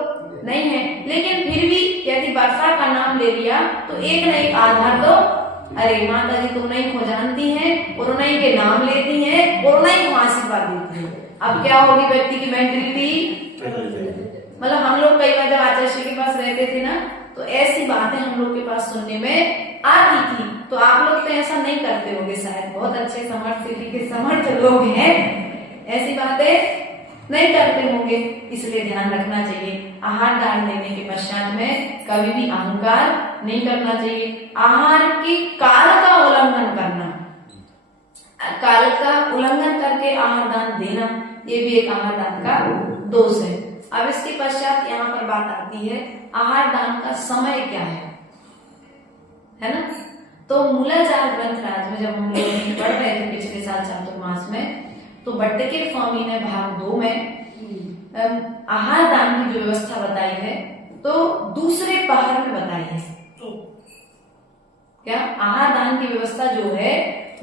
नहीं है। लेकिन फिर भी यदि वर्षा का नाम ले लिया तो एक न एक आधार तो, अरे माता जी तुम नहीं को जानती हैं और उन्हीं के नाम लेती हैं और उन्हीं को आशीर्वाद देती है। अब क्या होगी व्यक्ति की मेंटलिटी, मतलब हम लोग कई बार जब आचार्य श्री के पास रहते थे ना, तो ऐसी बातें हम लोग के पास सुनने में आती थी। तो आप लोग तो ऐसा नहीं करते होंगे शायद, बहुत अच्छे समर्थ सिद्धि के समर्थ लोग हैं, ऐसी बातें नहीं करते होंगे, इसलिए ध्यान रखना चाहिए। आहार दान देने के पश्चात में कभी भी अहंकार नहीं करना चाहिए। आहार के काल का उल्लंघन करना, काल का उल्लंघन करके आहार दान देना, ये भी एक आहार दान का दोष है। अब इसके पश्चात यहाँ पर बात आती है आहार दान का समय क्या है ना। तो मूलाचार ग्रंथराज में जब हम लोग पढ़ रहे थे पिछले साल चातुर्मास में, तो भट्टके स्वामी ने भाग 2 में आहार दान की जो व्यवस्था बताई है तो दूसरे पहर में बताई है। क्या आहार दान की व्यवस्था जो है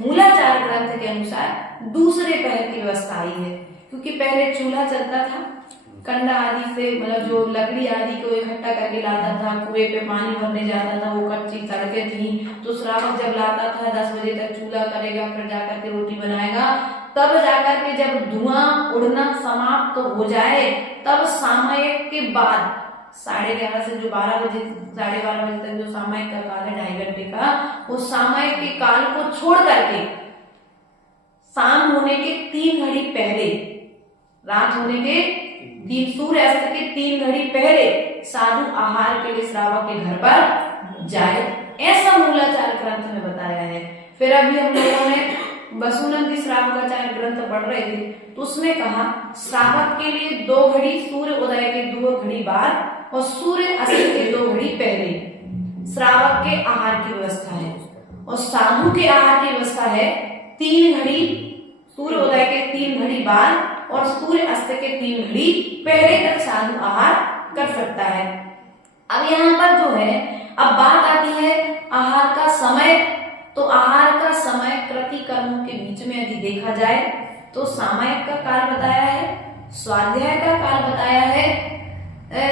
मूलाचार ग्रंथ के अनुसार दूसरे पहर की व्यवस्था आई है, क्योंकि पहले चूल्हा चलता था, कंडा आदि से मतलब जो लकड़ी आदि को इकट्ठा करके लाता था, कुएं पे पानी भरने जाता था, वो कच्ची सड़कें थी, तो श्रावक जब लाता था 10 बजे तक चूल्हा करेगा, फिर जाकर के रोटी बनाएगा, तब जाकर के जब धुआं उड़ना समाप्त तो हो जाए तब सामयिक के बाद 11:30 से जो 12 बजे 12:30 बजे तक जो सामयिक का काल है 2.5 घंटे का, वो सामयिक के काल को छोड़ करके शाम होने के 3 घड़ी पहले, रात होने के सूर्य अस्त के 3 घड़ी पहले साधु आहार के लिए श्रावक के घर पर जाए, ऐसा मूलाचार ग्रंथ में बताया है। फिर अभी हम लोगों ने वसुनंदी श्रावकाचार्य ग्रंथ पढ़ रहे थे, तो उसमें कहा श्रावक के लिए 2 घड़ी सूर्य उदय के 2 घड़ी बाद और सूर्य अस्त के 2 घड़ी पहले श्रावक के आहार की व्यवस्था है, और साधु के आहार की व्यवस्था है 3 घड़ी सूर्य उदय के 3 घड़ी बाद और सूर्य अस्त के 3 घड़ी पहले तक साधु आहार कर सकता है। अब यहाँ पर जो है अब बात आती है आहार का समय। तो आहार का समय कृति कर्मों के बीच में यदि देखा जाए तो सामयिक का काल बताया है, स्वाध्याय का काल बताया है,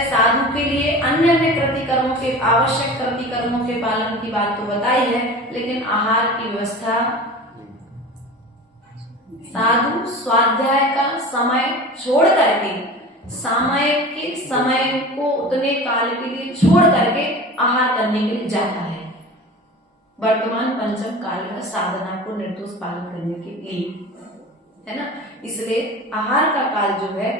साधु के लिए अन्य अन्य कृति कर्मों के आवश्यक कृति कर्मों के पालन की बात तो बताई है, लेकिन आहार की व्यवस्था साधु स्वाध्याय का समय छोड़ करके सामयिक के समय को उतने काल के लिए छोड़ करके आहार करने के लिए जाता है, वर्तमान पंचम काल का साधना को निर्दोष पालन करने के लिए, है ना। इसलिए आहार का काल जो है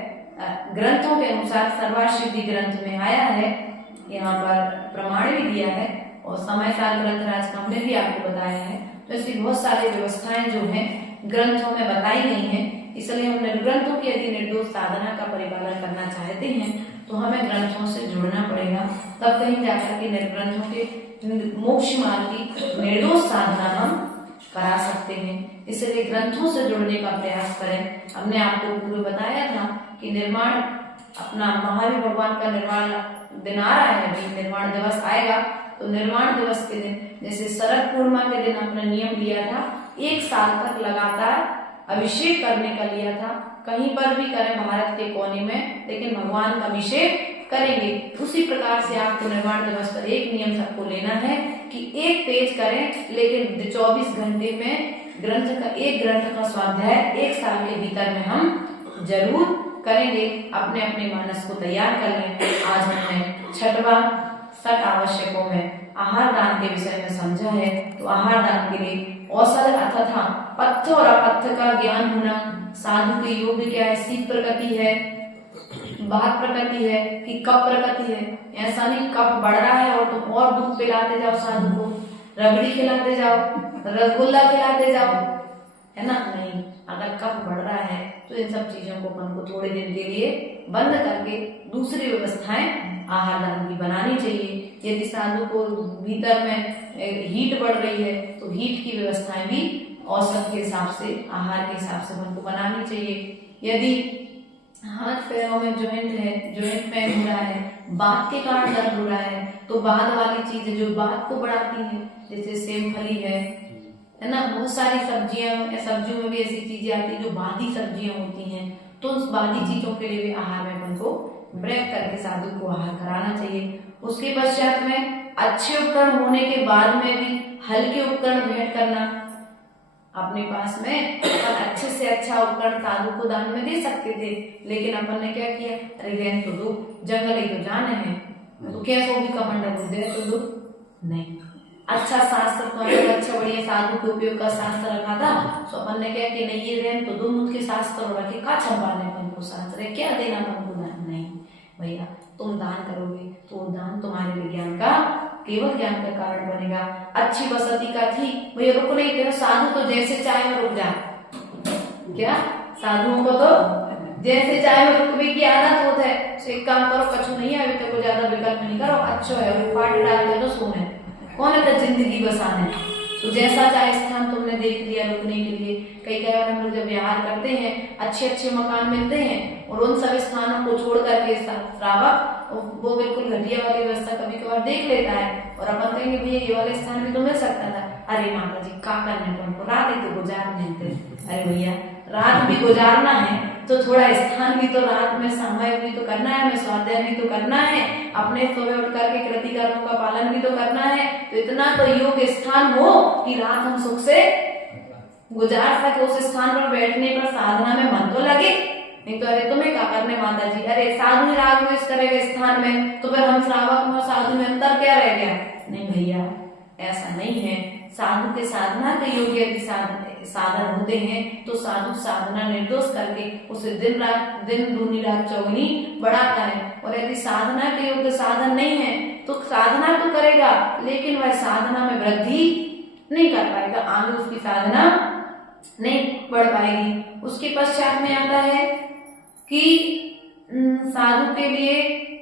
ग्रंथों के अनुसार सर्वासिद्धि ग्रंथ में आया है, यहाँ पर प्रमाण भी दिया है, और समय साल ग्रंथराज का हमने भी आपको बताया है। तो ऐसी बहुत सारी व्यवस्थाएं जो हैं ग्रंथों में बताई गई हैं, इसलिए हम ग्रंथों की यदि निर्दोष साधना का परिपालन करना चाहते हैं तो हमें ग्रंथों से जुड़ना पड़ेगा, तब कहीं जाकर के ग्रंथों के मोक्ष मार्ग की निर्दोष साधना हम करा सकते हैं। इसलिए ग्रंथों से जुड़ने का प्रयास करें। हमने आपको पूर्व बताया था कि निर्माण अपना महावीर भगवान का निर्माण दिन आ रहा है, अभी निर्वाण दिवस आएगा, तो निर्वाण दिवस के दिन जैसे शरद पूर्णिमा के दिन आपने नियम लिया था 1 साल तक लगातार अभिषेक करने का लिया था, कहीं पर भी करें भारत के कोने में, लेकिन भगवान का अभिषेक करेंगे। उसी प्रकार से आपको निर्वाण दिवस पर एक नियम सबको लेना है कि 1 पेज करें, लेकिन 24 घंटे में एक ग्रंथ का स्वाध्याय 1 साल के भीतर में हम जरूर करेंगे। अपने अपने मानस को तैयार कर लें। आज हमने छठवां 60 आवश्यकों में आहार दान के विषय में समझा है। तो आहार दान के लिए औषध तथा पथ्य और अपथ्य का ज्ञान होना, साधु के योग क्या है, शीत प्रकृति है, वात प्रकृति है कि कफ प्रकृति है। ऐसा नहीं कफ बढ़ रहा है और तुम और दूध पिलाते जाओ, साधु को रबड़ी खिलाते जाओ, रसगुल्ला खिलाते जाओ, है ना, नहीं। अगर कफ बढ़ रहा है तो इन सब चीजों को अपन को थोड़े दिन के लिए बंद करके दूसरी व्यवस्थाएं आहार दान की बनानी चाहिए। यदि साधु को भीतर में हीट बढ़ रही है तो हीट की व्यवस्थाएं भी औसत के हिसाब से, आहार के हिसाब से अपन को बनानी चाहिए। यदि हाथ पैरों में जॉइंट पेन हो रहा है, बात के कारण दर्द हो रहा है, तो बाद वाली चीजें जो बात को बढ़ाती है, जैसे सेमफली है ना, बहुत सारी सब्जियों में भी ऐसी चीजें आती है जो बादी सब्जियां होती हैं, तो उस बादी चीजों के लिए भी आहार में अपन को ब्रेक करके साधु को आहार कराना चाहिए। उसके पश्चात में अच्छे उपकरण होने के बाद में भी हल्के उपकरण भेंट करना। अपने पास में अपन अच्छे से अच्छा उपकरण साधु को दान में दे सकते थे, लेकिन अपन ने क्या किया, अरे रहने तो दो, जंगल ही तो जाने हैं, तो क्या सो भी कमंडल दे तो दो, नहीं। अच्छा शास्त्र तो अच्छा बढ़िया साधु के उपयोग का शास्त्र रखा था, तो अपन ने क्या कि नहीं ये रहन तो दो, मुझ के शास्त्र रखे का छंपाने अपन को शास्त्र है, क्या देना अपन को दान, नहीं भैया। तुम दान करोगे तो दान तुम्हारे विज्ञान का केवल ज्ञान का कारण बनेगा। अच्छी बसती का थी भैया, रुक नहीं तेरा साधु तो जैसे चाहे में रुक जा, क्या साधुओं को तो जैसे चाहे में रुकने की आदत होता है। तो एक काम करो, कछु नहीं है अभी तक को ज्यादा विकल्प नहीं करो, अच्छा है और पार्टी डाल दे तो सोने कौन है जिंदगी बसाने, तो जैसा चाहे स्थान तुमने देख लिया रुकने के लिए। कई बार हम लोग जब विहार करते हैं अच्छे अच्छे मकान मिलते हैं और उन सब स्थानों को छोड़ करके श्रावक वो बिल्कुल घटिया वाली व्यवस्था कभी कभार देख लेता है, और अपन कहेंगे भैया ये वाले स्थान भी तो मिल सकता था। अरे माता जी का करने को हमको रात ही तो गुजारने थे। अरे भैया रात भी गुजारना है तो थोड़ा स्थान भी तो रात में समय भी तो करना है, हमें स्वाध्याय भी तो करना है, अपने सुबह उठ करके कृति कर्मों का पालन भी तो करना है। तो इतना तो योग स्थान हो कि रात हम सुख से गुजार सके, उस स्थान पर बैठने पर साधना में मन तो लगे। नहीं तो अरे तुम्हें क्या करने माता जी, अरे साधु राग में इस तरह के स्थान में, तो फिर हम श्रावक में और साधु में अंतर क्या रह गया। नहीं भैया ऐसा नहीं है। साधु के साधना के योग्य यदि साधन होते हैं तो साधु साधना निर्दोष करके उसे दिन दूनी रात चौगुनी बढ़ाता है। और यदि साधना के योग्य साधन नहीं है तो साधना तो करेगा लेकिन वह साधना में वृद्धि नहीं कर पाएगा, आगे उसकी साधना नहीं बढ़ पाएगी। उसके पश्चात में आता है कि साधु के लिए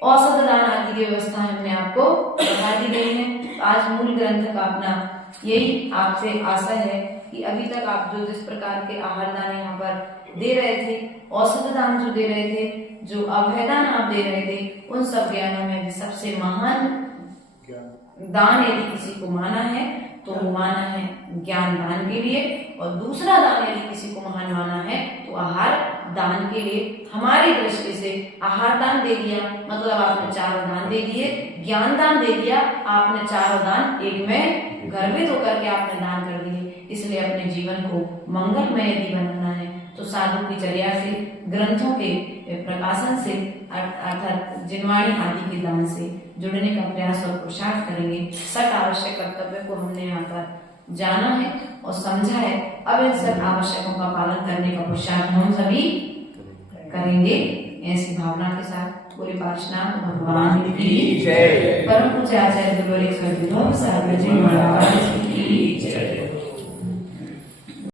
औषध दान आदि की व्यवस्था हमने आपको बता दी गई है। तो आज मूल ग्रंथ का अपना यही आपसे आशा है कि अभी तक आप जो जिस प्रकार के आहार दान यहाँ पर दे रहे थे, औषध दान जो दे रहे थे, जो अभय दान आप दे रहे थे, उन सब ज्ञानों में भी सबसे महान दान यदि किसी को माना है तो वो माना है ज्ञान दान के लिए, और दूसरा दान यदि किसी को महान माना है तो आहार दान के लिए। हमारी दृष्टि से आहार दान दे दिया मतलब आपने चारों दान दे दिए, ज्ञान दान दे दिया आपने चारों दान एक में गर्भित होकर के आपने दान कर दिए। इसलिए अपने जीवन को मंगलमय यदि बनाना है तो साधु की चर्या से, ग्रंथों के प्रकाशन से अर्थात जिनवाणी आदि के दान से जुड़ने का प्रयास और पुरुषार्थ करेंगे। 60 आवश्यक कर्तव्य को हमने यहाँ पर जाना है और समझा है। अब इन सब आवश्यकों का पालन करने का पुरुषार्थ हम सभी करेंगे। ऐसी भावना के साथ पूरे पार्षनाथ भगवान की जय, परम पूज्य आचार्य गुरुवर महाराज की जय।